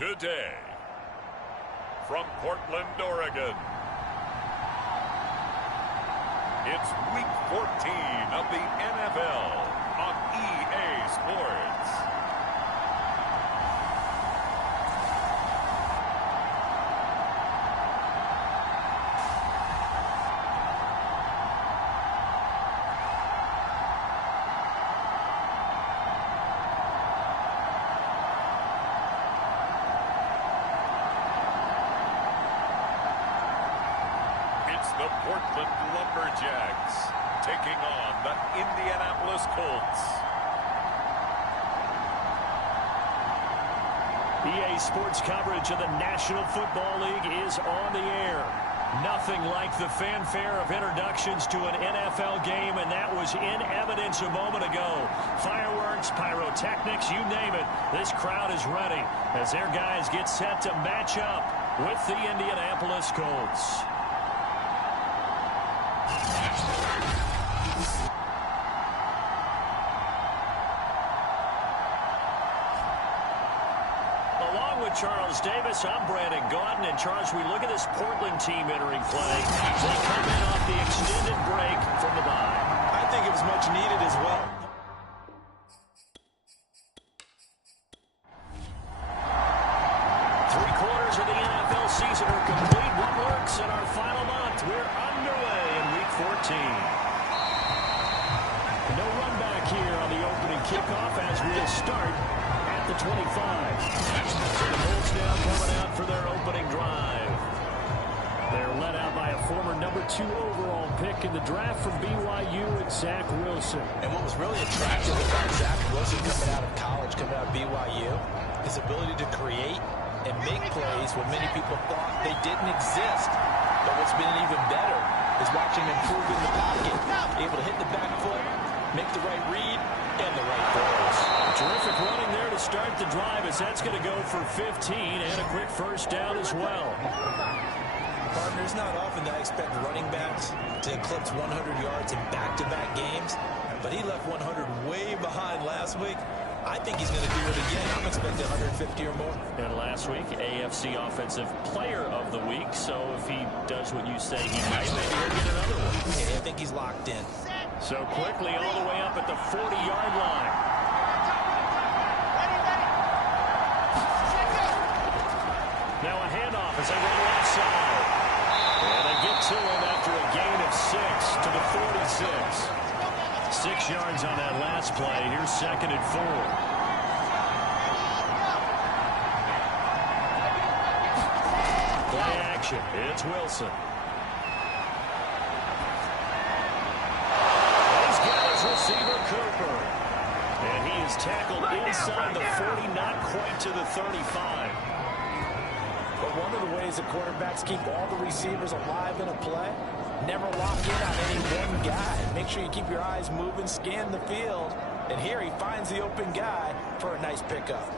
Today, from Portland, Oregon, it's Week 14 of the NFL on EA Sports. The Portland Lumberjacks taking on the Indianapolis Colts. EA Sports coverage of the National Football League is on the air. Nothing like the fanfare of introductions to an NFL game, and that was in evidence a moment ago. Fireworks, pyrotechnics, you name it. This crowd is ready as their guys get set to match up with the Indianapolis Colts. Along with Charles Davis, I'm Brandon Gaudin. And Charles, we look at this Portland team entering play. They come in off the extended break from the bye. I think it was much needed as well. Three-quarters of the NFL season are complete. What works in our final month? We're underway in Week 14. No run back here on the opening kickoff as we'll start at the 25. So the Colts now coming out for their opening drive. They're led out by a former number 2 overall pick in the draft from BYU, and Zach Wilson. And what was really attractive about Zach Wilson coming out of college, coming out of BYU, his ability to create and make plays when many people thought they didn't exist. But what's been even better is watching him improve in the pocket, able to hit the back foot, make the right read, and the right throws. Terrific running there to start the drive, as that's going to go for 15 and a quick first down as well. Partner, it's not often that I expect running backs to eclipse 100 yards in back-to-back games, but he left 100 way behind last week. I think he's going to do it again. I'm expecting 150 or more. And last week, AFC Offensive Player of the Week. So if he does what you say he might, maybe he'll get another one. Yeah, I think he's locked in. So quickly all the way up at the 40-yard line. Now a handoff as they run left side. And they get to him after a gain of 6 to the 46. 6 yards on that last play. Here's 2nd and 4. Play action. It's Wilson. He's got his receiver, Cooper. And he is tackled inside the 40, not quite to the 35. But one of the ways that quarterbacks keep all the receivers alive in a play, never lock in on any one guy. Make sure you keep your eyes moving, scan the field. And here he finds the open guy for a nice pickup.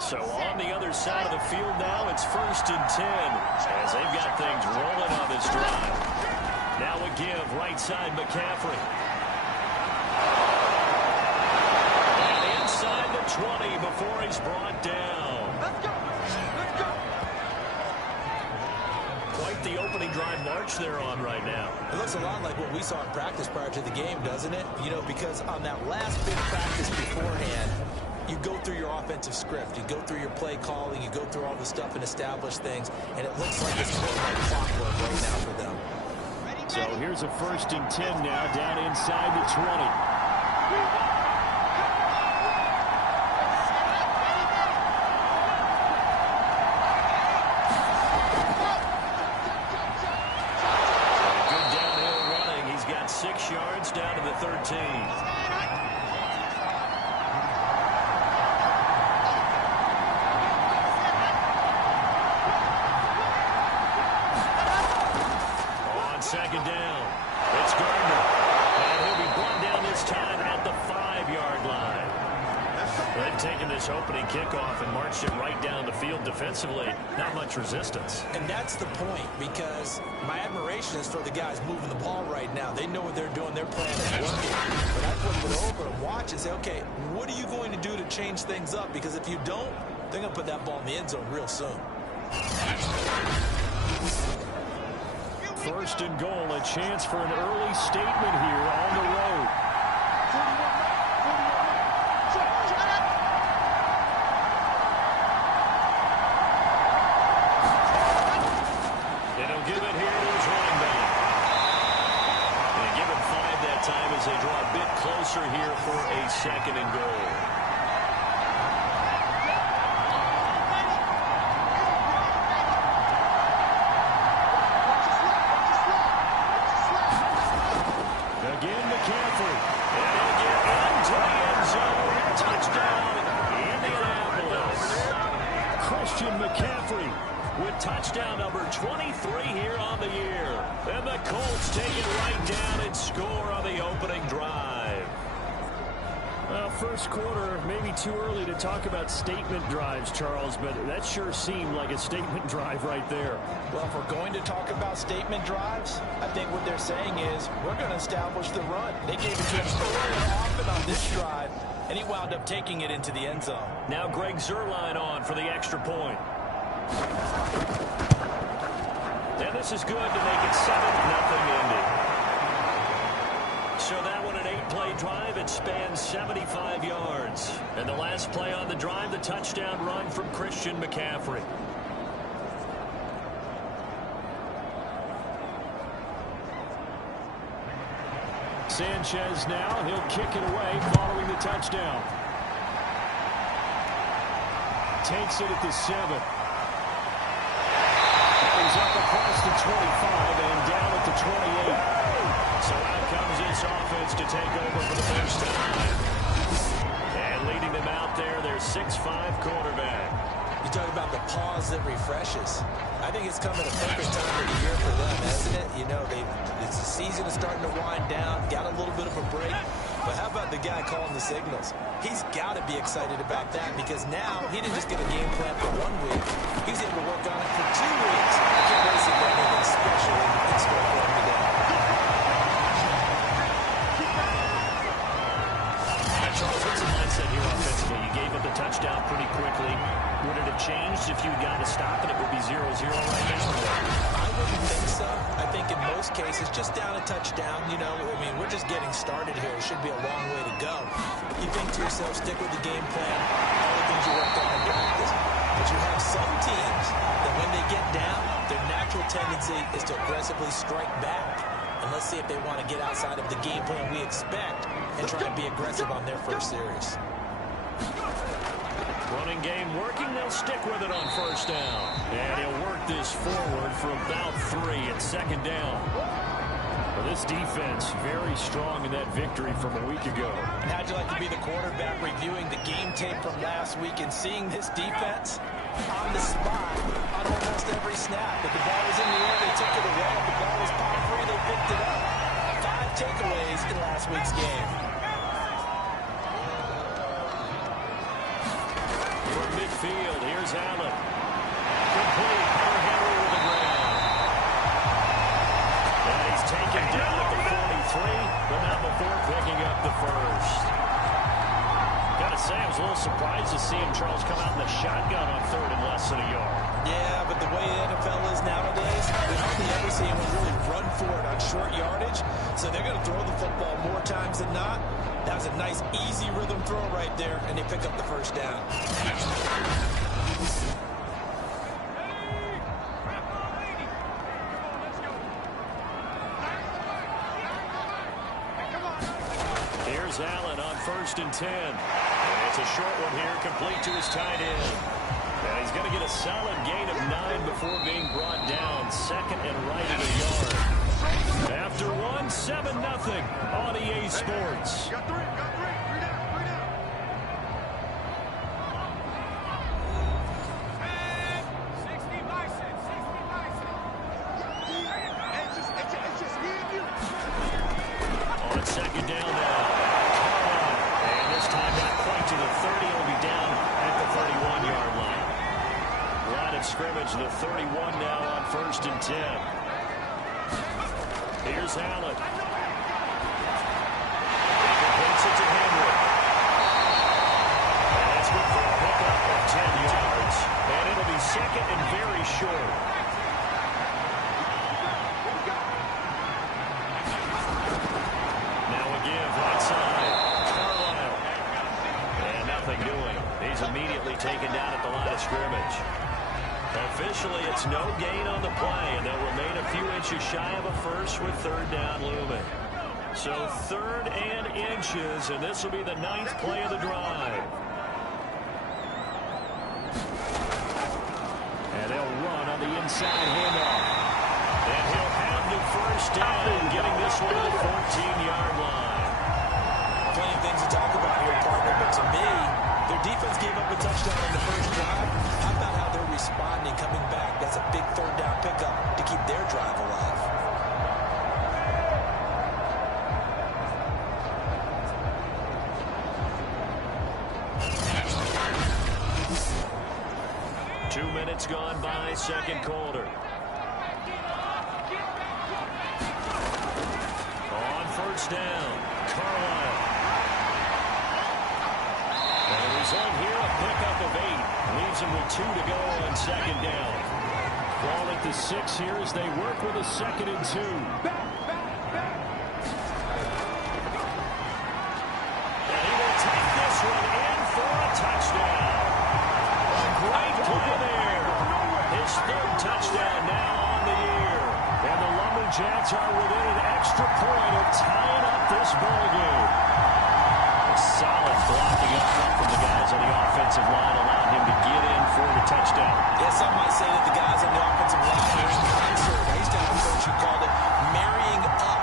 So on the other side of the field now, it's 1st and 10 as they've got things rolling on this drive. Now a give, right side McCaffrey. And inside the 20 before he's brought down. Let's go. Let's go. Quite the opening drive march they're on right now. It looks a lot like what we saw in practice prior to the game, doesn't it? You know, because on that last big practice beforehand, you go through your offensive script. You go through your play calling. You go through all the stuff and establish things. And it looks like it's going like clockwork right now for them. So here's a 1st and 10 now down inside the 20. Down to the 13. On 2nd down, it's Gardner. And he'll be brought down this time at the 5-yard line. They've taken this this opening kickoff and marched it right down the field defensively. Not much resistance. And that's the point, because my admiration is for the guys moving the ball right now. They know what they're doing. Their plan is working. But I flip it over and watch and say, okay, what are you going to do to change things up? Because if you don't, they're going to put that ball in the end zone real soon. First and goal, a chance for an early statement here on the road. They'll give it here to his running back. They give him 5 that time as they draw a bit closer here for a second and goal. Again, McCaffrey. And he'll get into the end zone. Touchdown, Indianapolis. Christian McCaffrey with touchdown number 23 here on the year. And the Colts take it right down and score on the opening drive. Well, first quarter, maybe too early to talk about statement drives, Charles, but that sure seemed like a statement drive right there. Well, if we're going to talk about statement drives, I think what they're saying is we're going to establish the run. They gave it to him early and often on this drive, and he wound up taking it into the end zone. Now Greg Zuerlein on for the extra point. And this is good to make it 7-0 Indy. So that one an 8-play drive. It spans 75 yards. And the last play on the drive, the touchdown run from Christian McCaffrey. Sanchez now. He'll kick it away following the touchdown. Takes it at the 7. He's up across the 25 and down at the 28. So out comes this offense to take over for the first time. And leading them out there, their 6'5 quarterback. You talk about the pause that refreshes. I think it's coming a perfect time of the year for them, hasn't it? You know, the season is starting to wind down, got a little bit of a break. But how about the guy calling the signals? He's got to be excited about that, because now he didn't just get a game plan for 1 week. He's able to work on it for 2 weeks. I can't wait to see anything special in store for him today. Charles, what's the mindset here offensively? You gave up the touchdown pretty quickly. Would it have changed if you had got to stop it? It would be 0-0 right now. I wouldn't think so. I think in most cases, just down a touchdown, you know, I mean, we're just getting started here. It should be a long way to go. You think to yourself, stick with the game plan, all the things you worked on in practice. But you have some teams that when they get down, their natural tendency is to aggressively strike back. And let's see if they want to get outside of the game plan we expect and try and be aggressive on their first series. Running game working. They'll stick with it on first down. And he'll work this forward for about 3 at second down. Well, this defense very strong in that victory from a week ago. And how'd you like to be the quarterback reviewing the game tape from last week and seeing this defense on the spot on almost every snap? If the ball was in the air, they took it away. If the ball was pop free, they picked it up. 5 takeaways in last week's game. From midfield, here's Allen. Complete for Henry with the ground. And he's taken down at the 43, but not before picking up the first. Gotta say, I was a little surprised to see him, Charles, come out in the shotgun on 3rd and less than a yard. Yeah, but the way the NFL is nowadays, we hardly ever see anyone really run for it on short yardage. So they're going to throw the football more times than not. That was a nice, easy rhythm throw right there, and they pick up the first down. Here's Allen on 1st and 10. And it's a short one here, complete to his tight end. And he's going to get a solid gain of 9 before being brought down. 2nd and right at a yard. After 1, 7-0 on EA Sports. Got 3 down. 3 down. On 2nd down now. And this time not quite to the 30. He'll be down scrimmage, the 31 now on 1st and 10. Here's Allen. He completes it to Henry. And that's good for a pickup of 10 yards. And it'll be second and very short. Now a give right side. Carlisle. And nothing doing. He's immediately taken down at the line of scrimmage. Officially, it's no gain on the play, and they'll remain a few inches shy of a first with third down looming. So 3rd and inches, and this will be the 9th play of the drive. And they'll run on the inside handoff. And he'll have the first down, getting this one to the 14-yard line. Plenty of things to talk about here, partner, but to me, their defense gave up a touchdown on the first drive. How about how they're responding, coming back? That's a big third down pickup to keep their drive alive. Minutes gone by, second quarter. On first down, Carlisle. And the result here, a pickup of 8. Leaves him with 2 to go on second down. Ball at the 6 here as they work with a 2nd and 2. And he will take this one in for a touchdown. Great play there. His 3rd touchdown now on the year. And the Lumberjacks are within an extra point of tying up this ballgame. A solid blocking up front from the guys on the offensive line allowed him to get in for the touchdown. Yeah, some might say that the guys on the offensive line are in concert. I used to have a coach who called it marrying up,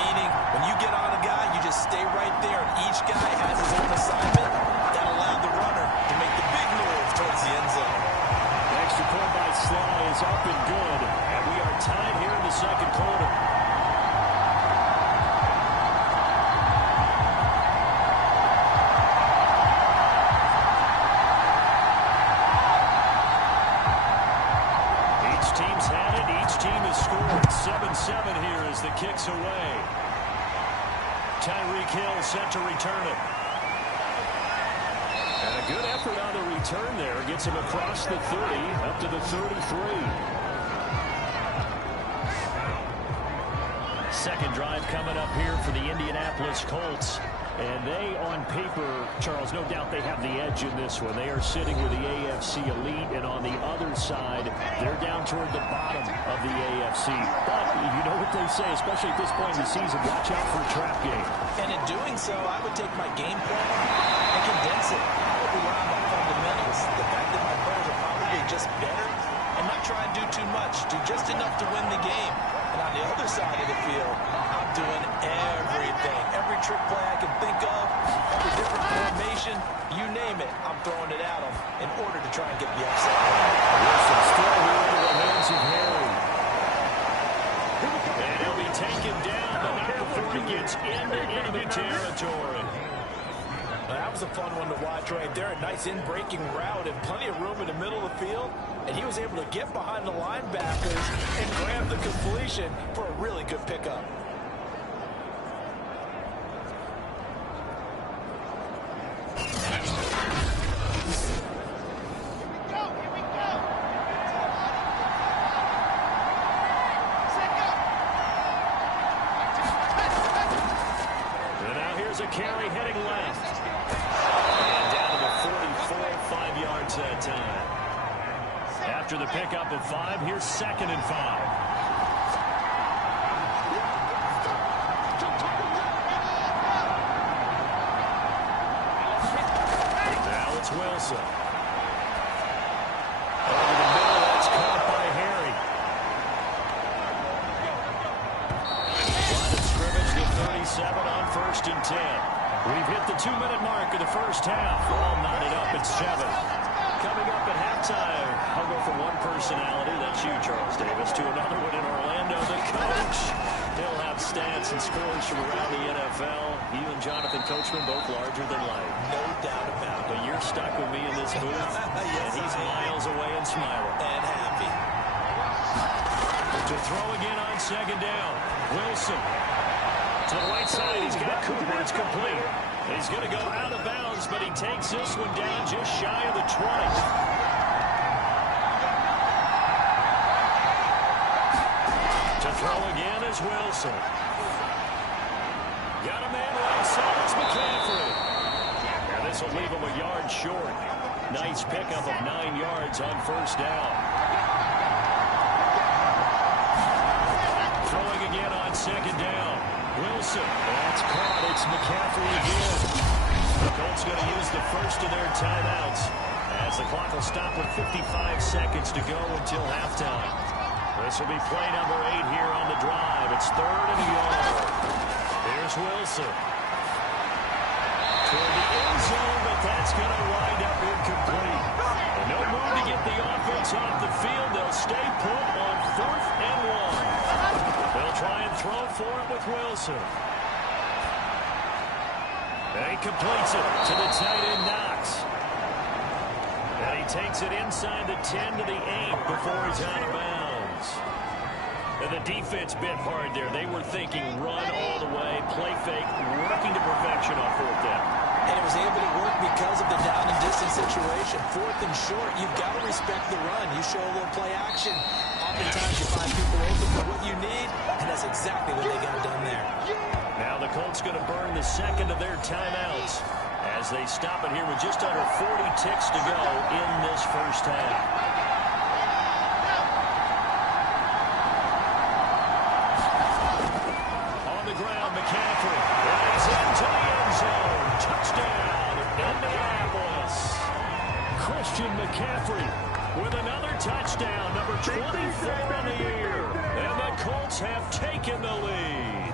meaning when you get on a guy, you just stay right there, and each guy has his own assignment. That allowed the runner to make the big move towards the end zone. Extra point by Sly is up and good, and we are tied here in the second quarter. Each team's had it. Each team has scored. 7-7 here as the kick's away. Tyreek Hill set to return it. And a good effort on the return there. Gets him across the 30, up to the 33. Second drive coming up here for the Indianapolis Colts. And they, on paper, Charles, no doubt they have the edge in this one. They are sitting with the AFC elite, and on the other side, they're down toward the bottom of the AFC. But you know what they say, especially at this point in the season, watch out for a trap game. And in doing so, I would take my game plan and condense it. I would rely on my fundamentals. The fact that my players are probably just better and not try and do too much, do just enough to win the game. And on the other side of the field, I'm doing everything. Every trick play I can think of, every different formation, you name it, I'm throwing it at them in order to try and get the upset. Wilson still here into the hands of Harry. And he'll be taken down, but not before he gets into enemy territory. That was a fun one to watch right there. A nice in-breaking route and plenty of room in the middle of the field. And he was able to get behind the linebackers and grab the completion for a really good pickup. And now here's a carry heading left. And down to the 44, 5 yards that time. After the pickup of 5, here's 2nd and 5. Now it's Wilson. Over the middle, that's caught by Harry. Line of scrimmage to 37 on 1st and 10. We've hit the 2-minute mark of the first half. All knotted up at 7. Coming up at halftime, I'll go from one personality, that's you, Charles Davis, to another one in Orlando, the coach. He'll have stats and scores from around the NFL. You and Jonathan Coachman both larger than life. No doubt about it. But you're stuck with me in this booth, Yes, and he's miles away and smiling. And happy. To throw again on second down. Wilson. To the right side, he's got Cooper. It's complete. He's going to go out of bounds, but he takes this one down just shy of the 20. To throw again is Wilson. Got a man right side. It's McCaffrey. And this will leave him a yard short. Nice pickup of 9 yards on first down. Throwing again on second down. Wilson. That's caught. It's McCaffrey again. The Colts going to use the first of their timeouts as the clock will stop with 55 seconds to go until halftime. This will be play number 8 here on the drive. It's 3rd and a yard. Here's Wilson. Toward the end zone, but that's going to wind up incomplete. And no move to get the offense off the field. They'll stay put on 4th and 1. They'll try and throw for it with Wilson. And he completes it to the tight end, Knox. And he takes it inside the 10 to the 8 before he's out of bounds. And the defense bit hard there. They were thinking run all the way, play fake, working to perfection on 4th down. And it was able to work because of the down and distance situation. 4th and short, you've got to respect the run. You show a little play action. Oftentimes you find people open for what you need, and that's exactly what they got done there. Now the Colts going to burn the second of their timeouts as they stop it here with just under 40 ticks to go in this first half. On the ground, McCaffrey. It's into the end zone. Touchdown, Indianapolis. Christian McCaffrey with another touchdown, number 24 on the year. And the Colts have taken the lead.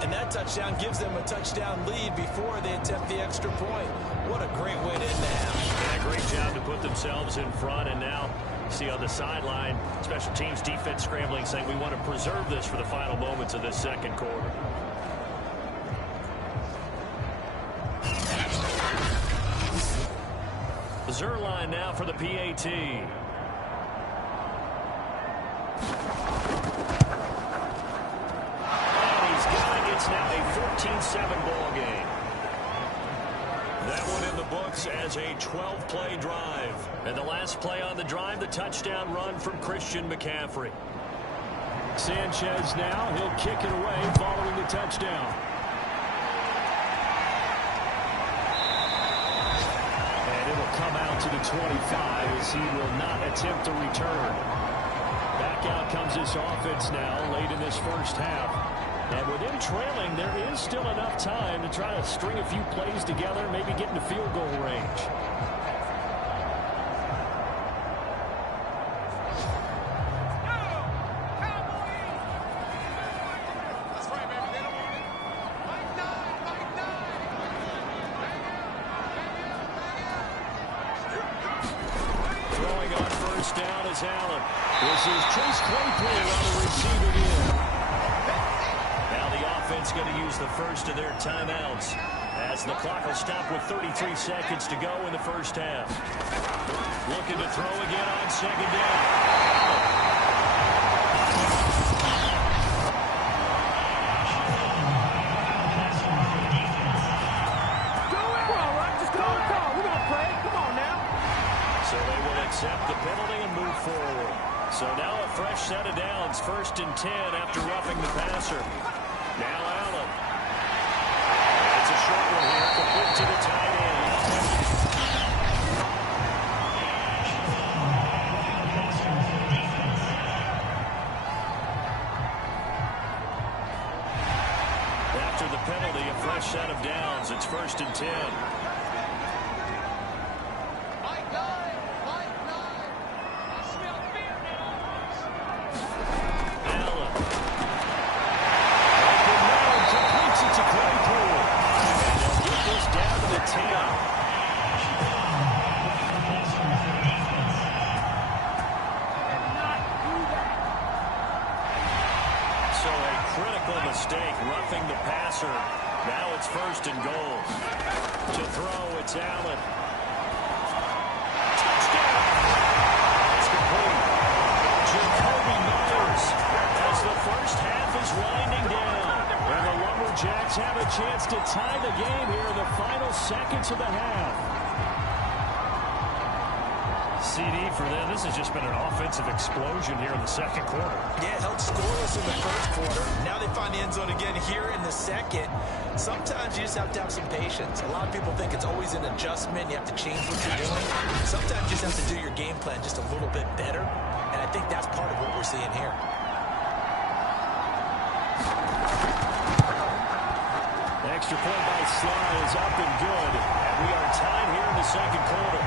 And that touchdown gives them a touchdown lead before they attempt the extra point. What a great way to end the half. And a great job to put themselves in front. And now, see on the sideline, special teams defense scrambling, saying we want to preserve this for the final moments of this second quarter. The Zerline now for the PAT. It's now a 14-7 ball game. That one in the books as a 12-play drive. And the last play on the drive, the touchdown run from Christian McCaffrey. Sanchez now, he'll kick it away following the touchdown. And it'll come out to the 25 as he will not attempt to return. Back out comes this offense now late in this first half. And with him trailing, there is still enough time to try to string a few plays together, maybe get into field goal range. Throwing on first down is Allen. This is Chase Claypool on the receiving end. Offense going to use the first of their timeouts as the clock will stop with 33 seconds to go in the first half. Looking to throw again on second down. We're going to play. Come on now. So they will accept the penalty and move forward. So now a fresh set of downs, 1st and 10 after roughing the passer. Now Allen. It's a short one here, complete to the tight end. After the penalty, a fresh set of downs. It's 1st and 10. So mistake, roughing the passer. Now it's 1st and goal. To throw, it's Allen. Touchdown! It's complete. Jacoby Myers as the first half is winding down. And the Lumberjacks have a chance to tie the game here in the final seconds of the half. CD for them. This has just been an offensive explosion here in the second quarter. Yeah, held scoreless in the first quarter. Now they find the end zone again here in the second. Sometimes you just have to have some patience. A lot of people think it's always an adjustment. You have to change what you're doing. Sometimes you just have to do your game plan just a little bit better. And I think that's part of what we're seeing here. Extra point by Sly is up and good. And we are tied here in the second quarter.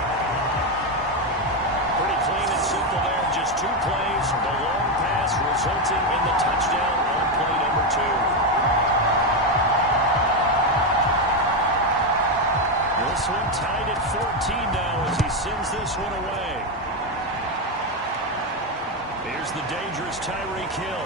Pretty clean and simple there. Just 2 plays. The long pass resulting in the touchdown on play number 2. This one tied at 14 now as he sends this one away. Here's the dangerous Tyreek Hill.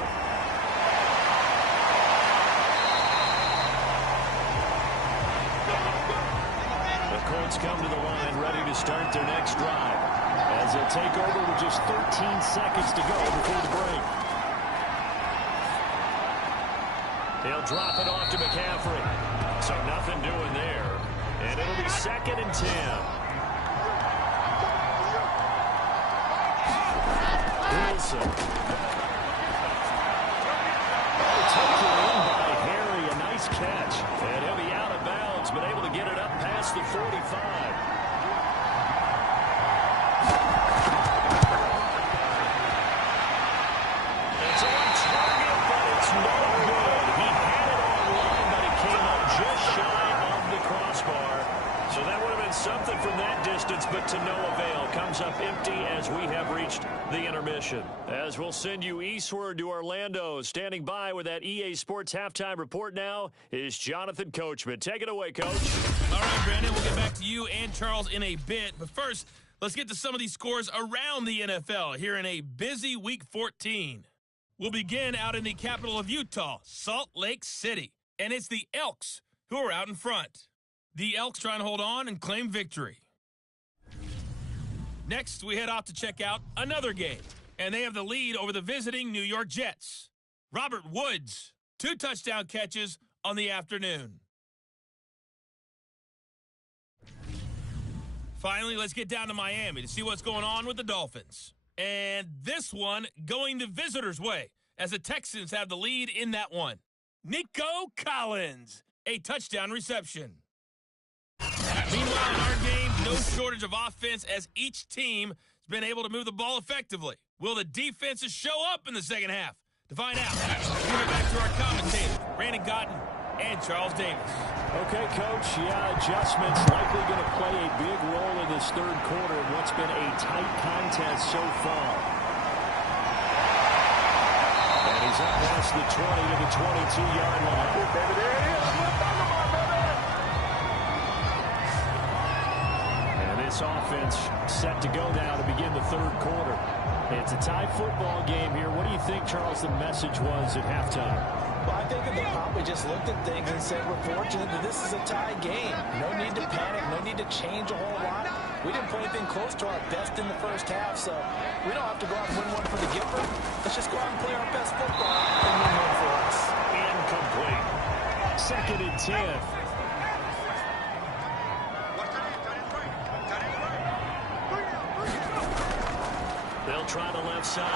The Colts come to the line ready to start their next drive. As they'll take over with just 13 seconds to go before the break. They'll drop it off to McCaffrey. So nothing doing there. And it'll be 2nd and 10. Wilson. Taken in by Harry. A nice catch. And he'll be out of bounds, but able to get it up past the 45. Something from that distance, but to no avail. Comes up empty as we have reached the intermission. As we'll send you eastward to Orlando. Standing by with that EA Sports halftime report now is Jonathan Coachman. Take it away, Coach. All right, Brandon, we'll get back to you and Charles in a bit. But first, let's get to some of these scores around the NFL here in a busy Week 14. We'll begin out in the capital of Utah, Salt Lake City. And it's the Elks who are out in front. The Elks trying to hold on and claim victory. Next, we head off to check out another game. And they have the lead over the visiting New York Jets. Robert Woods, 2 touchdown catches on the afternoon. Finally, let's get down to Miami to see what's going on with the Dolphins. And this one going the visitors' way as the Texans have the lead in that one. Nico Collins, a touchdown reception. Meanwhile, in our game, no shortage of offense as each team has been able to move the ball effectively. Will the defenses show up in the second half? To find out, we'll give it back to our commentators, Brandon Cotton and Charles Davis. Okay, Coach, adjustments likely going to play a big role in this third quarter in what's been a tight contest so far. And he's up past the 20 to the 22-yard line. There it is. This offense set to go now to begin the third quarter. It's a tie football game here. What do you think, Charles, the message was at halftime? Well, I think that they probably just looked at things and said, we're fortunate that this is a tie game. No need to panic, no need to change a whole lot. We didn't play anything close to our best in the first half, so we don't have to go out and win one for the giver. Let's just go out and play our best football and win one for us. Incomplete. 2nd and 10. They'll try the left side.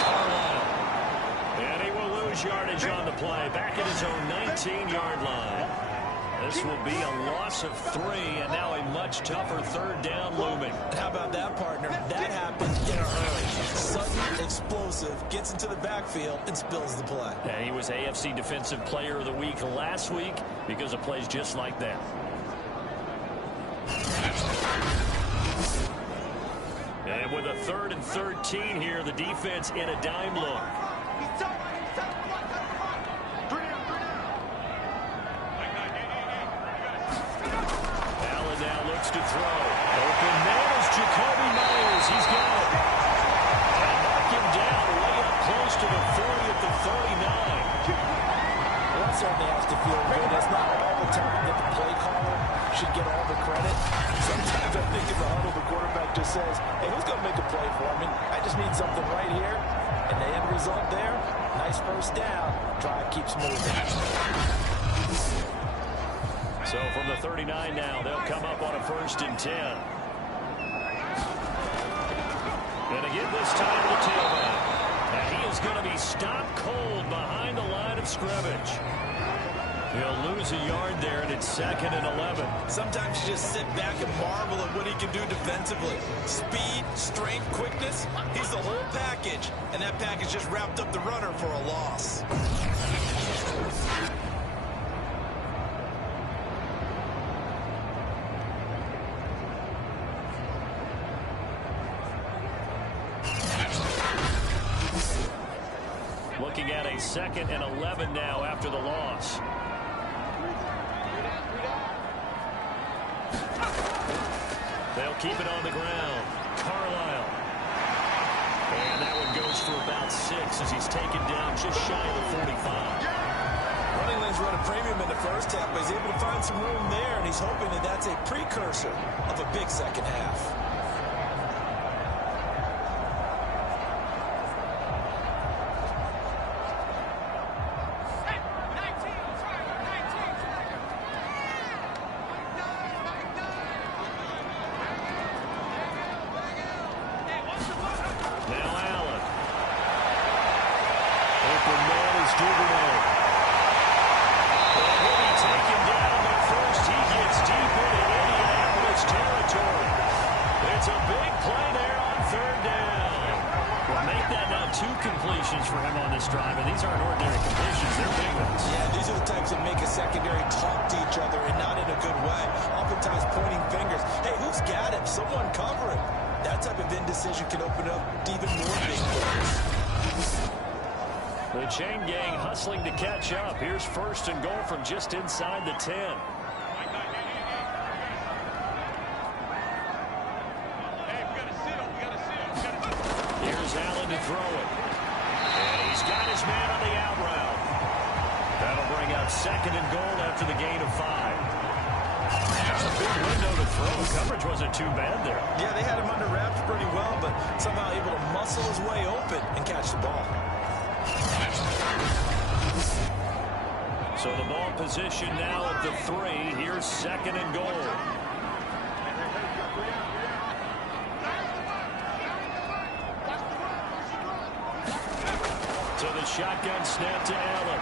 Carlisle. And he will lose yardage on the play. Back at his own 19-yard line. This will be a loss of 3, and now a much tougher third down looming. How about that, partner? That happened in a hurry. Sudden, explosive, gets into the backfield, and spills the play. And he was AFC Defensive Player of the Week last week because of plays just like that. And with a 3rd and 13 here, the defense in a dime look. Allen now looks to throw. Open man is Jacoby Myers. He's got it. And knock him down way up close to the 40 at the 39. first down. Drive keeps moving. So from the 39 now, they'll come up on a 1st and 10. And again this time to the tailback. And he is going to be stopped cold behind the line of scrimmage. He'll lose a yard there, and it's 2nd and 11. Sometimes you just sit back and marvel at what he can do defensively. Speed, strength, quickness, he's the whole package. And that package just wrapped up the runner for a loss. Looking at a 2nd and 11 now after the loss. They'll keep it on the ground. Carlisle. And that one goes for about 6 as he's taken down just shy of the 45. Running lanes run a premium in the first half, but he's able to find some room there, and he's hoping that that's a precursor of a big second half. For him on this drive, and these aren't ordinary completions. They're big ones. Yeah, these are the types that make a secondary talk to each other, and not in a good way. Oftentimes pointing fingers. Hey, who's got him? Someone cover him. That type of indecision can open up even more big plays. The chain gang hustling to catch up. Here's 1st and goal from just inside the 10. Here's Allen to throw it. He's got his man on the out route. That'll bring out 2nd and goal after the gain of 5. That's a big window to throw. Coverage wasn't too bad there. Yeah, they had him under wraps pretty well, but somehow able to muscle his way open and catch the ball. So the ball position now at the 3. Here's 2nd and goal. To the shotgun snap to Allen.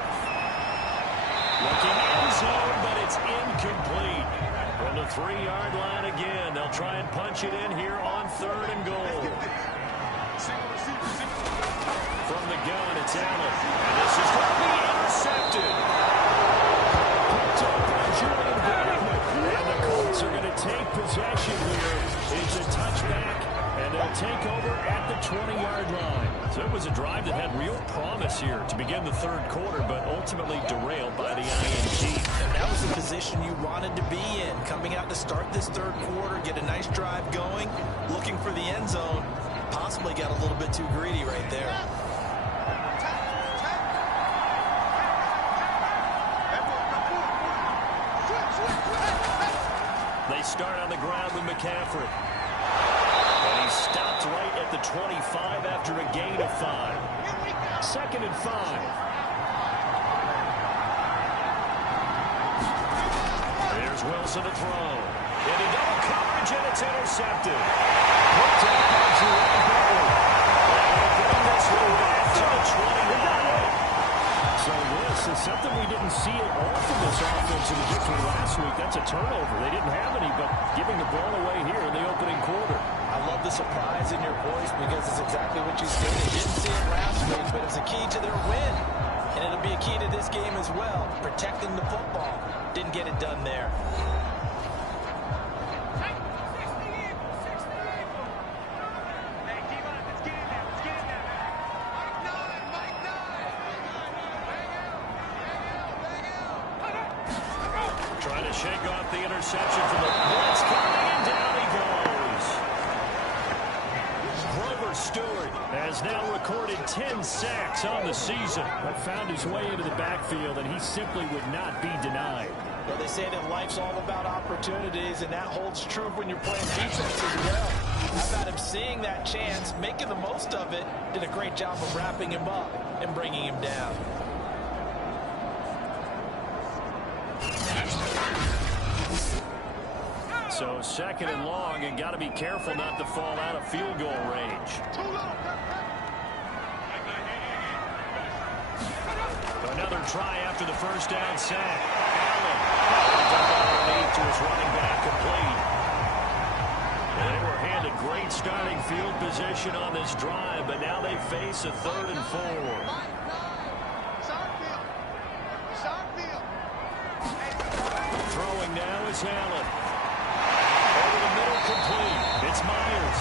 Looking end zone, but it's incomplete. From the 3-yard line again, they'll try and punch it in here on 3rd and goal. From the gun, it's Allen. And this is going to be intercepted. Picked up by Julian Blackman. And the Colts are going to take possession here. It's a touchback, and they'll take over at the 20-yard line. So it was a drive that had real promise here to begin the 3rd quarter, but ultimately derailed by the INT. And that was the position you wanted to be in. Coming out to start this 3rd quarter, get a nice drive going, looking for the end zone. Possibly got a little bit too greedy right there. They start on the ground with McCaffrey. And he stopped right at the 25 after a gain of 5. 2nd and 5. There's Wilson to throw. Into double coverage, and it's intercepted. Put down by Jerome Bettis. And bring this one back to the 29. So this is something we didn't see at all from this offense in the victory last week. That's a turnover. They didn't have any, but giving the ball away here in the opening quarter. I love the surprise in your voice because it's exactly what you stated. Didn't see it last week, but it's a key to their win. And it'll be a key to this game as well, protecting the football. Didn't get it done there. Trying to shake off the interception from the blitz coming, and down he goes. Grover Stewart has now recorded 10 sacks on the season, but found his way into the backfield, and he simply would not be denied. Well, they say that life's all about opportunities, and that holds true when you're playing defense as well. How about him seeing that chance, making the most of it, did a great job of wrapping him up and bringing him down. So second and long, and got to be careful not to fall out of field goal range. Another try after the first down sack. Allen underneath to his running back complete. And they were handed great starting field position on this drive, but now they face a 3rd and 4. Throwing now is Allen. Over the middle, complete. It's Myers.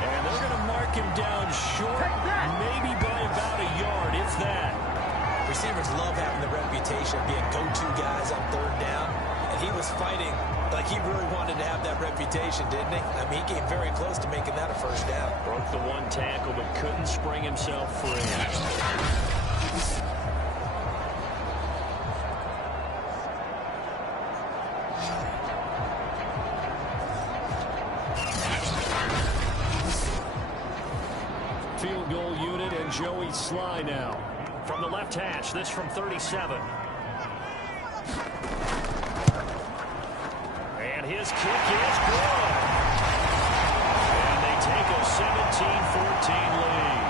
And they're going to mark him down short, maybe by about a yard, if that. Receivers love having the reputation of being go-to guys on 3rd down. And he was fighting like he really wanted to have that reputation, didn't he? I mean, he came very close to making that a 1st down. Broke the one tackle, but couldn't spring himself free. Field goal unit and Joey Sly now. From the left hash, this from 37. And his kick is good. And they take a 17-14 lead.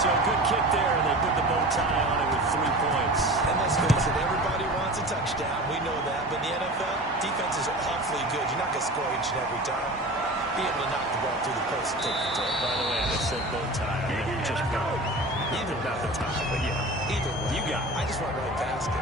So good kick there, and they put the bow tie on it with 3 points. And let's face it, everybody wants a touchdown. We know that. But in the NFL, defenses are awfully good. You're not going to score each and every time. Be able to knock the ball through the post and take the toe. By the way, I said bow tie. I mean, just either about the tie, but yeah. Either way. You got it. I just went right past it.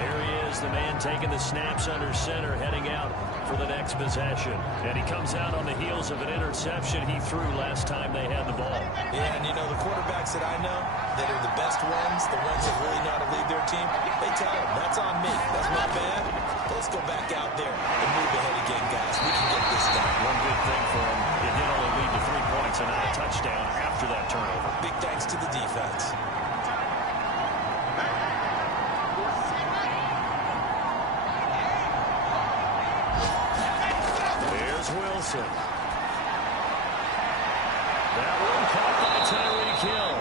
There he is, the man taking the snaps under center, heading out for the next possession. And he comes out on the heels of an interception he threw last time they had the ball. Yeah, and you know, the quarterbacks that I know that are the best ones, the ones that really know how to lead their team, they tell them, that's on me. That's my bad. Let's go back out there and move ahead again, guys. We can get this done. One good thing for him, it did only lead to 3 points and not a touchdown after that turnover. Big thanks to the defense. There's Wilson. That one caught by Tyreek Hill.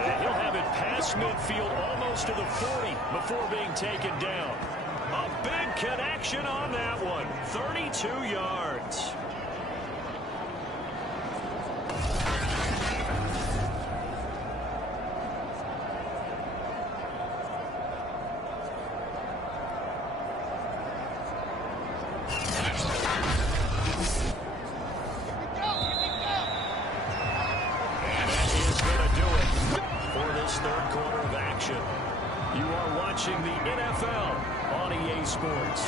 And he'll have it past midfield almost to the 40 before being taken down. A big connection on that one. 32 yards. You are watching the NFL on EA Sports.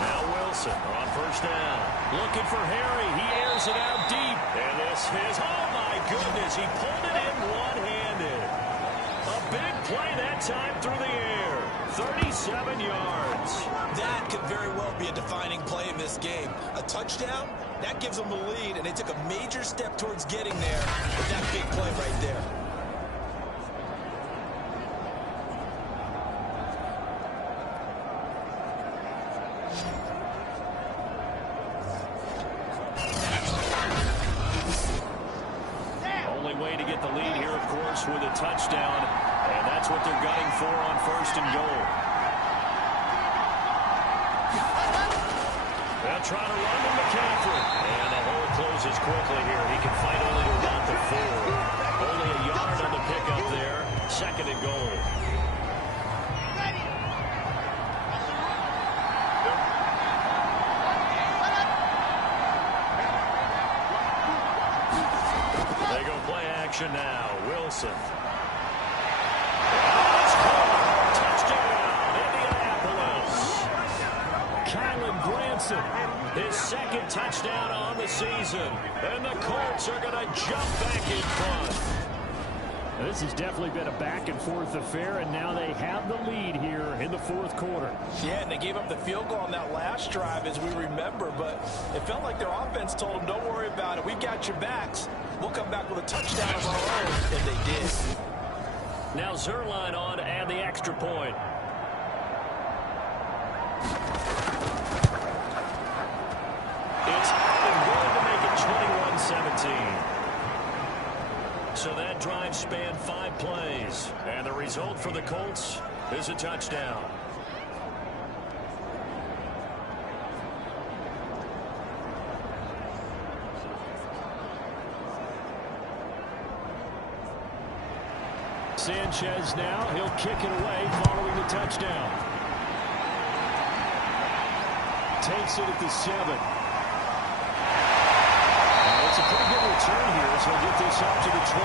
Now Wilson on 1st down. Looking for Harry. He airs it out deep. And this is, oh my goodness, he pulled it in one-handed. A big play that time through the air. 37 yards. That could very well be a defining play in this game. A touchdown, that gives them the lead, and they took a major step towards getting there with that big play right there. Only way to get the lead here, of course, with a touchdown, and that's what they're gunning for on 1st and goal. They'll try to run to McCaffrey. And the hole closes quickly here. He can fight only to about the 4. Only a yard on the pickup there. 2nd and goal. They go play action now. Wilson. His 2nd touchdown on the season. And the Colts are going to jump back in front. This has definitely been a back-and-forth affair, and now they have the lead here in the fourth quarter. Yeah, and they gave up the field goal on that last drive, as we remember, but it felt like their offense told them, don't worry about it. We got your backs. We'll come back with a touchdown of our own, and they did. Now Zerline on to add the extra point. It's good to make it 21-17. So that drive spanned 5 plays. And the result for the Colts is a touchdown. Sanchez now, he'll kick it away following the touchdown. Takes it at the 7. It's a pretty good return here, so he'll get this up to the 29.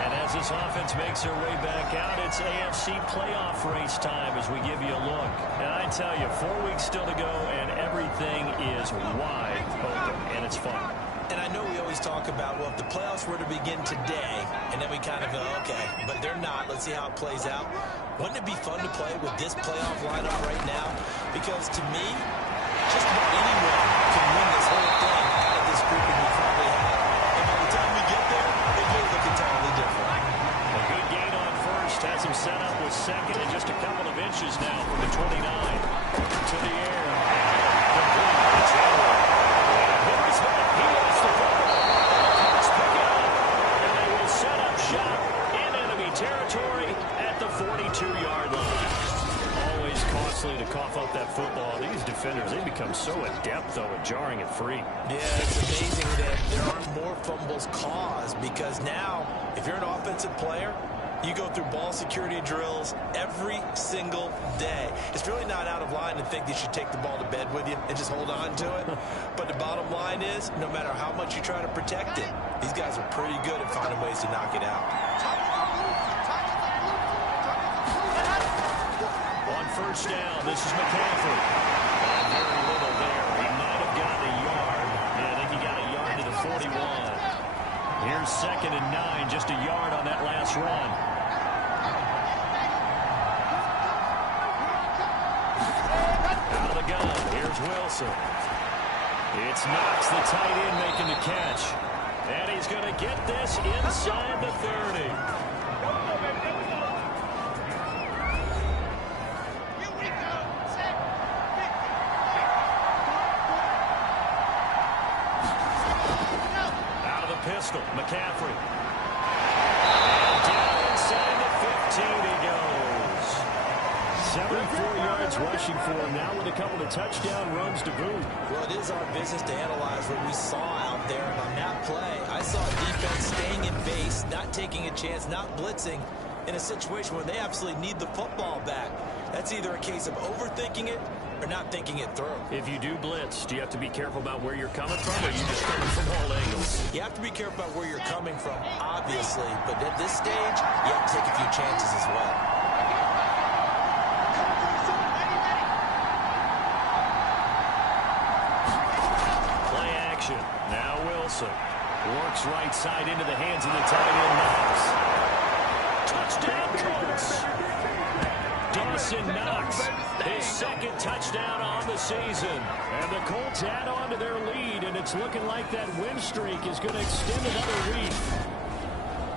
And as this offense makes their way back out, it's AFC playoff race time as we give you a look. And I tell you, 4 weeks still to go, and everything is wide open, and it's fun. And I know we always talk about, well, if the playoffs were to begin today, and then we kind of go, okay, but they're not. Let's see how it plays out. Wouldn't it be fun to play with this playoff lineup right now? Because to me, just about anyone can win this whole thing out of this group we currently have. And by the time we get there, it may look entirely different. A good gain on first has him set up with second and just a couple of inches now from the 29. To the air. He wants the football. Let's pick it up. And they will set up shop in enemy territory at the 42-yard line. Always costly to cough up that football. These defenders, they become so adept, though, at jarring it free. Yeah, it's amazing that there aren't more fumbles caused, because now, if you're an offensive player, you go through ball security drills every single day. It's really not out of line to think that you should take the ball to bed with you and just hold on to it. But the bottom line is, no matter how much you try to protect it, these guys are pretty good at finding ways to knock it out. On first down, this is McCaffrey. Very little there. He might have gotten a yard. Yeah, I think he got a yard to the 41. Here's 2nd and 9, just a yard on that last run. Out of the gun, here's Wilson. It's Knox, the tight end, making the catch. And he's going to get this inside the 30. Pistol, McCaffrey. And down inside the 15 he goes. 74 yards rushing for him now with a couple of touchdown runs to boot. Well, it is our business to analyze what we saw out there. And on that play, I saw defense staying in base, not taking a chance, not blitzing in a situation where they absolutely need the football back. That's either a case of overthinking it or not thinking it through. If you do blitz, do you have to be careful about where you're coming from, or are you just coming from all angles? You have to be careful about where you're coming from, obviously, but at this stage, you have to take a few chances as well. Play action. Now Wilson works right side into the hands of the tight end Knox. Touchdown Colts. Dawson Knox, his 2nd touchdown on the season. And the Colts add on to their lead, and it's looking like that win streak is going to extend another week.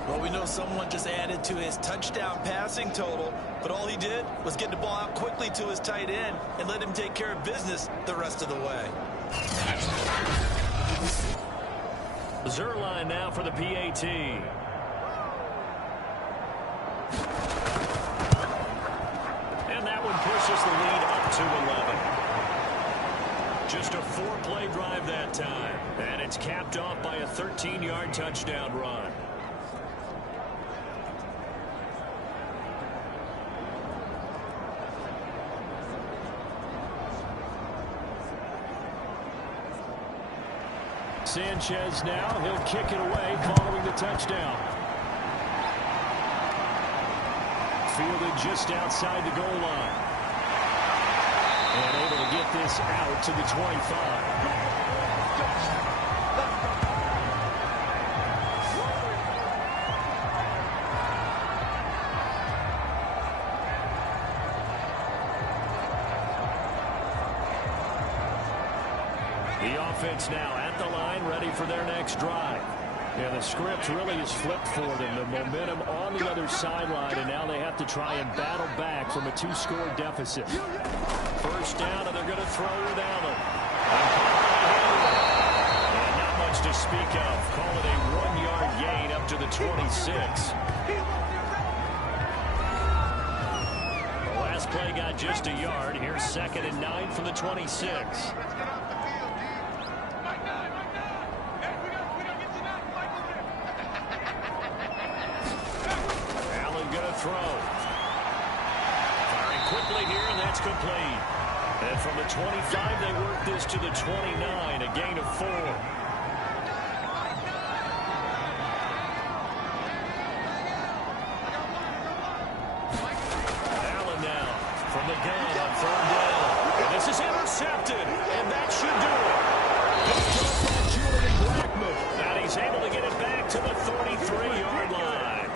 Well, we know someone just added to his touchdown passing total, but all he did was get the ball out quickly to his tight end and let him take care of business the rest of the way. Zerline now for the PAT. Pushes the lead up to 11. Just a 4-play drive that time. And it's capped off by a 13-yard touchdown run. Sanchez now, he'll kick it away following the touchdown. Fielded just outside the goal line. And able to get this out to the 25. The offense now at the line, ready for their next drive. Yeah, the script really is flipped for them. The momentum on the other sideline, and now they have to try and battle back from a 2-score deficit. First down, and they're going to throw with Allen. And not much to speak of. Call it a 1-yard gain up to the 26. The last play got just a yard. Here's 2nd and 9 from the 26. Throw. Firing quickly here, and that's complete. And from the 25, they work this to the 29, a gain of 4. Allen now from the gun on 3rd down. And this is intercepted, and that should do it. Picked up by Julian Blackman. And he's able to get it back to the 33-yard line.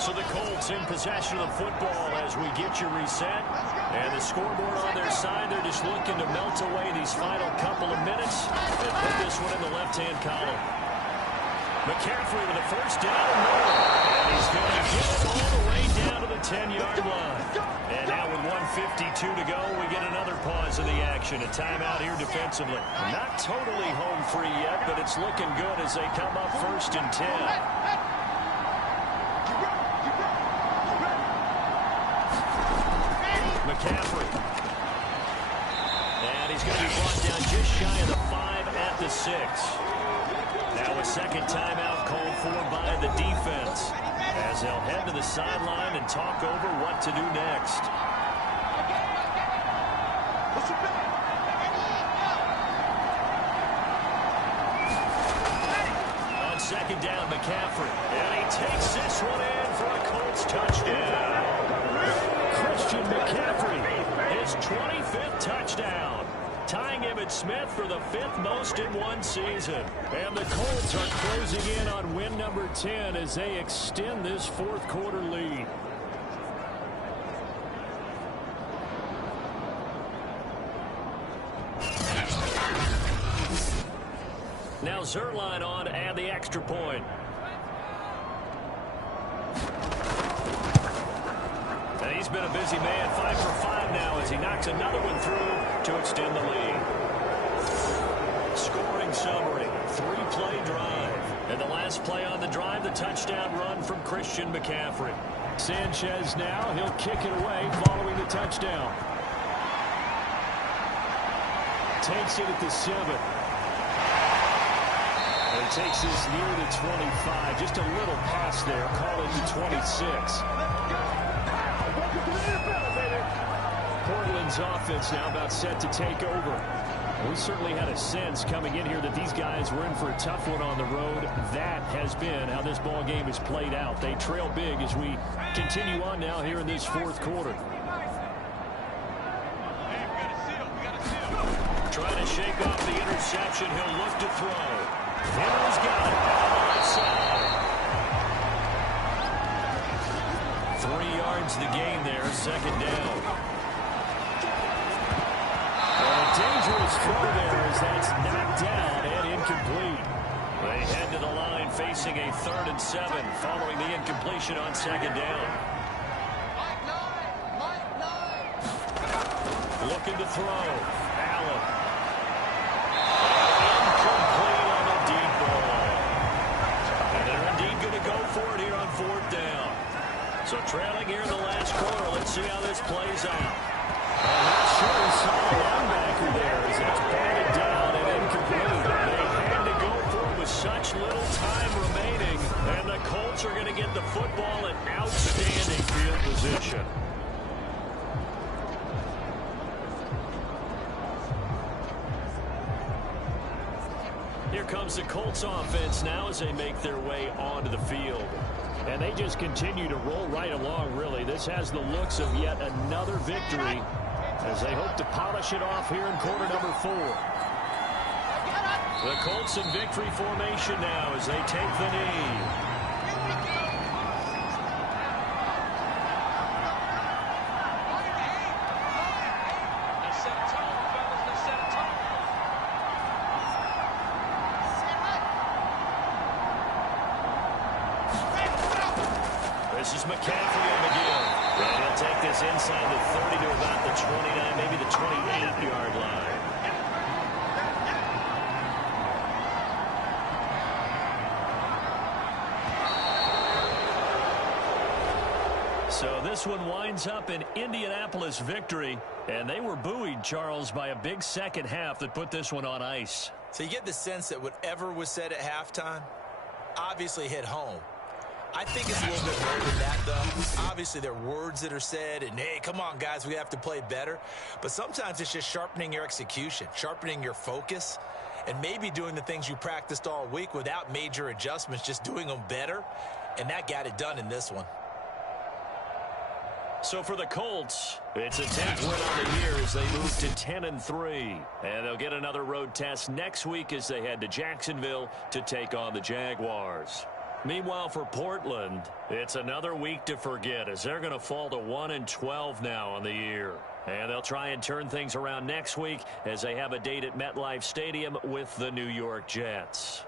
So the Colts in possession of the football as we get you reset. And the scoreboard on their side, they're just looking to melt away these final couple of minutes and put this one in the left-hand column. McCaffrey with a first down and more. And he's going to get it all the way down to the 10-yard line. And now with 1:52 to go, we get another pause in the action. A timeout here defensively. Not totally home free yet, but it's looking good as they come up 1st and 10. McCaffrey. And he's going to be brought down just shy of the 5 at the 6. Now a second timeout called for by the defense as they'll head to the sideline and talk over what to do next. On 2nd down, McCaffrey. And he takes this one in for a Colts touchdown. Christian McCaffrey, his 25th touchdown, tying Emmitt Smith for the 5th most in one season. And the Colts are closing in on win number 10 as they extend this 4th quarter lead. Now Zerline on to add the extra point. And he's been a busy man, 5 for 5 now as he knocks another one through to extend the lead. Scoring summary, 3-play drive. And the last play on the drive, the touchdown run from Christian McCaffrey. Sanchez now, he'll kick it away following the touchdown. Takes it at the 7. And takes this near the 25. Just a little pass there. Call it the 26. Portland's offense now about set to take over. We certainly had a sense coming in here that these guys were in for a tough one on the road. That has been how this ball game has played out. They trail big as we continue on now here in this 4th quarter. Trying to shake off the interception. He'll look to throw. Henry's got it on the right side. 3 yards the gain there, 2nd down. And a dangerous throw there as that's knocked down and incomplete. They head to the line facing a 3rd and 7 following the incompletion on 2nd down. Looking to throw. Allen. Incomplete on the deep ball. And they're indeed going to go for it here on 4th down. So trailing here in the last quarter. Let's see how this plays out. I'm not sure he saw the linebacker there as that's batted down and incomplete. They had to go for it with such little time remaining. And the Colts are going to get the football in outstanding field position. Here comes the Colts offense now as they make their way onto the field. And they just continue to roll right along, really. This has the looks of yet another victory as they hope to polish it off here in quarter number 4. The Colts in victory formation now as they take the knee. McCaffrey on the give. And he'll take this inside the 30 to about the 29, maybe the 28-yard line. So this one winds up an Indianapolis victory, and they were buoyed, Charles, by a big second half that put this one on ice. So you get the sense that whatever was said at halftime obviously hit home. I think it's a little bit more than that, though. Obviously, there are words that are said, and, hey, come on, guys, we have to play better. But sometimes it's just sharpening your execution, sharpening your focus, and maybe doing the things you practiced all week without major adjustments, just doing them better. And that got it done in this one. So for the Colts, it's a 10th win on the year as they move to 10-3. And they'll get another road test next week as they head to Jacksonville to take on the Jaguars. Meanwhile, for Portland, it's another week to forget as they're going to fall to 1-12 now on the year. And they'll try and turn things around next week as they have a date at MetLife Stadium with the New York Jets.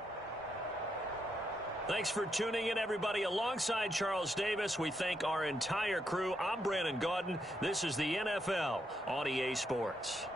Thanks for tuning in, everybody. Alongside Charles Davis, we thank our entire crew. I'm Brandon Gaudin. This is the NFL on EA Sports.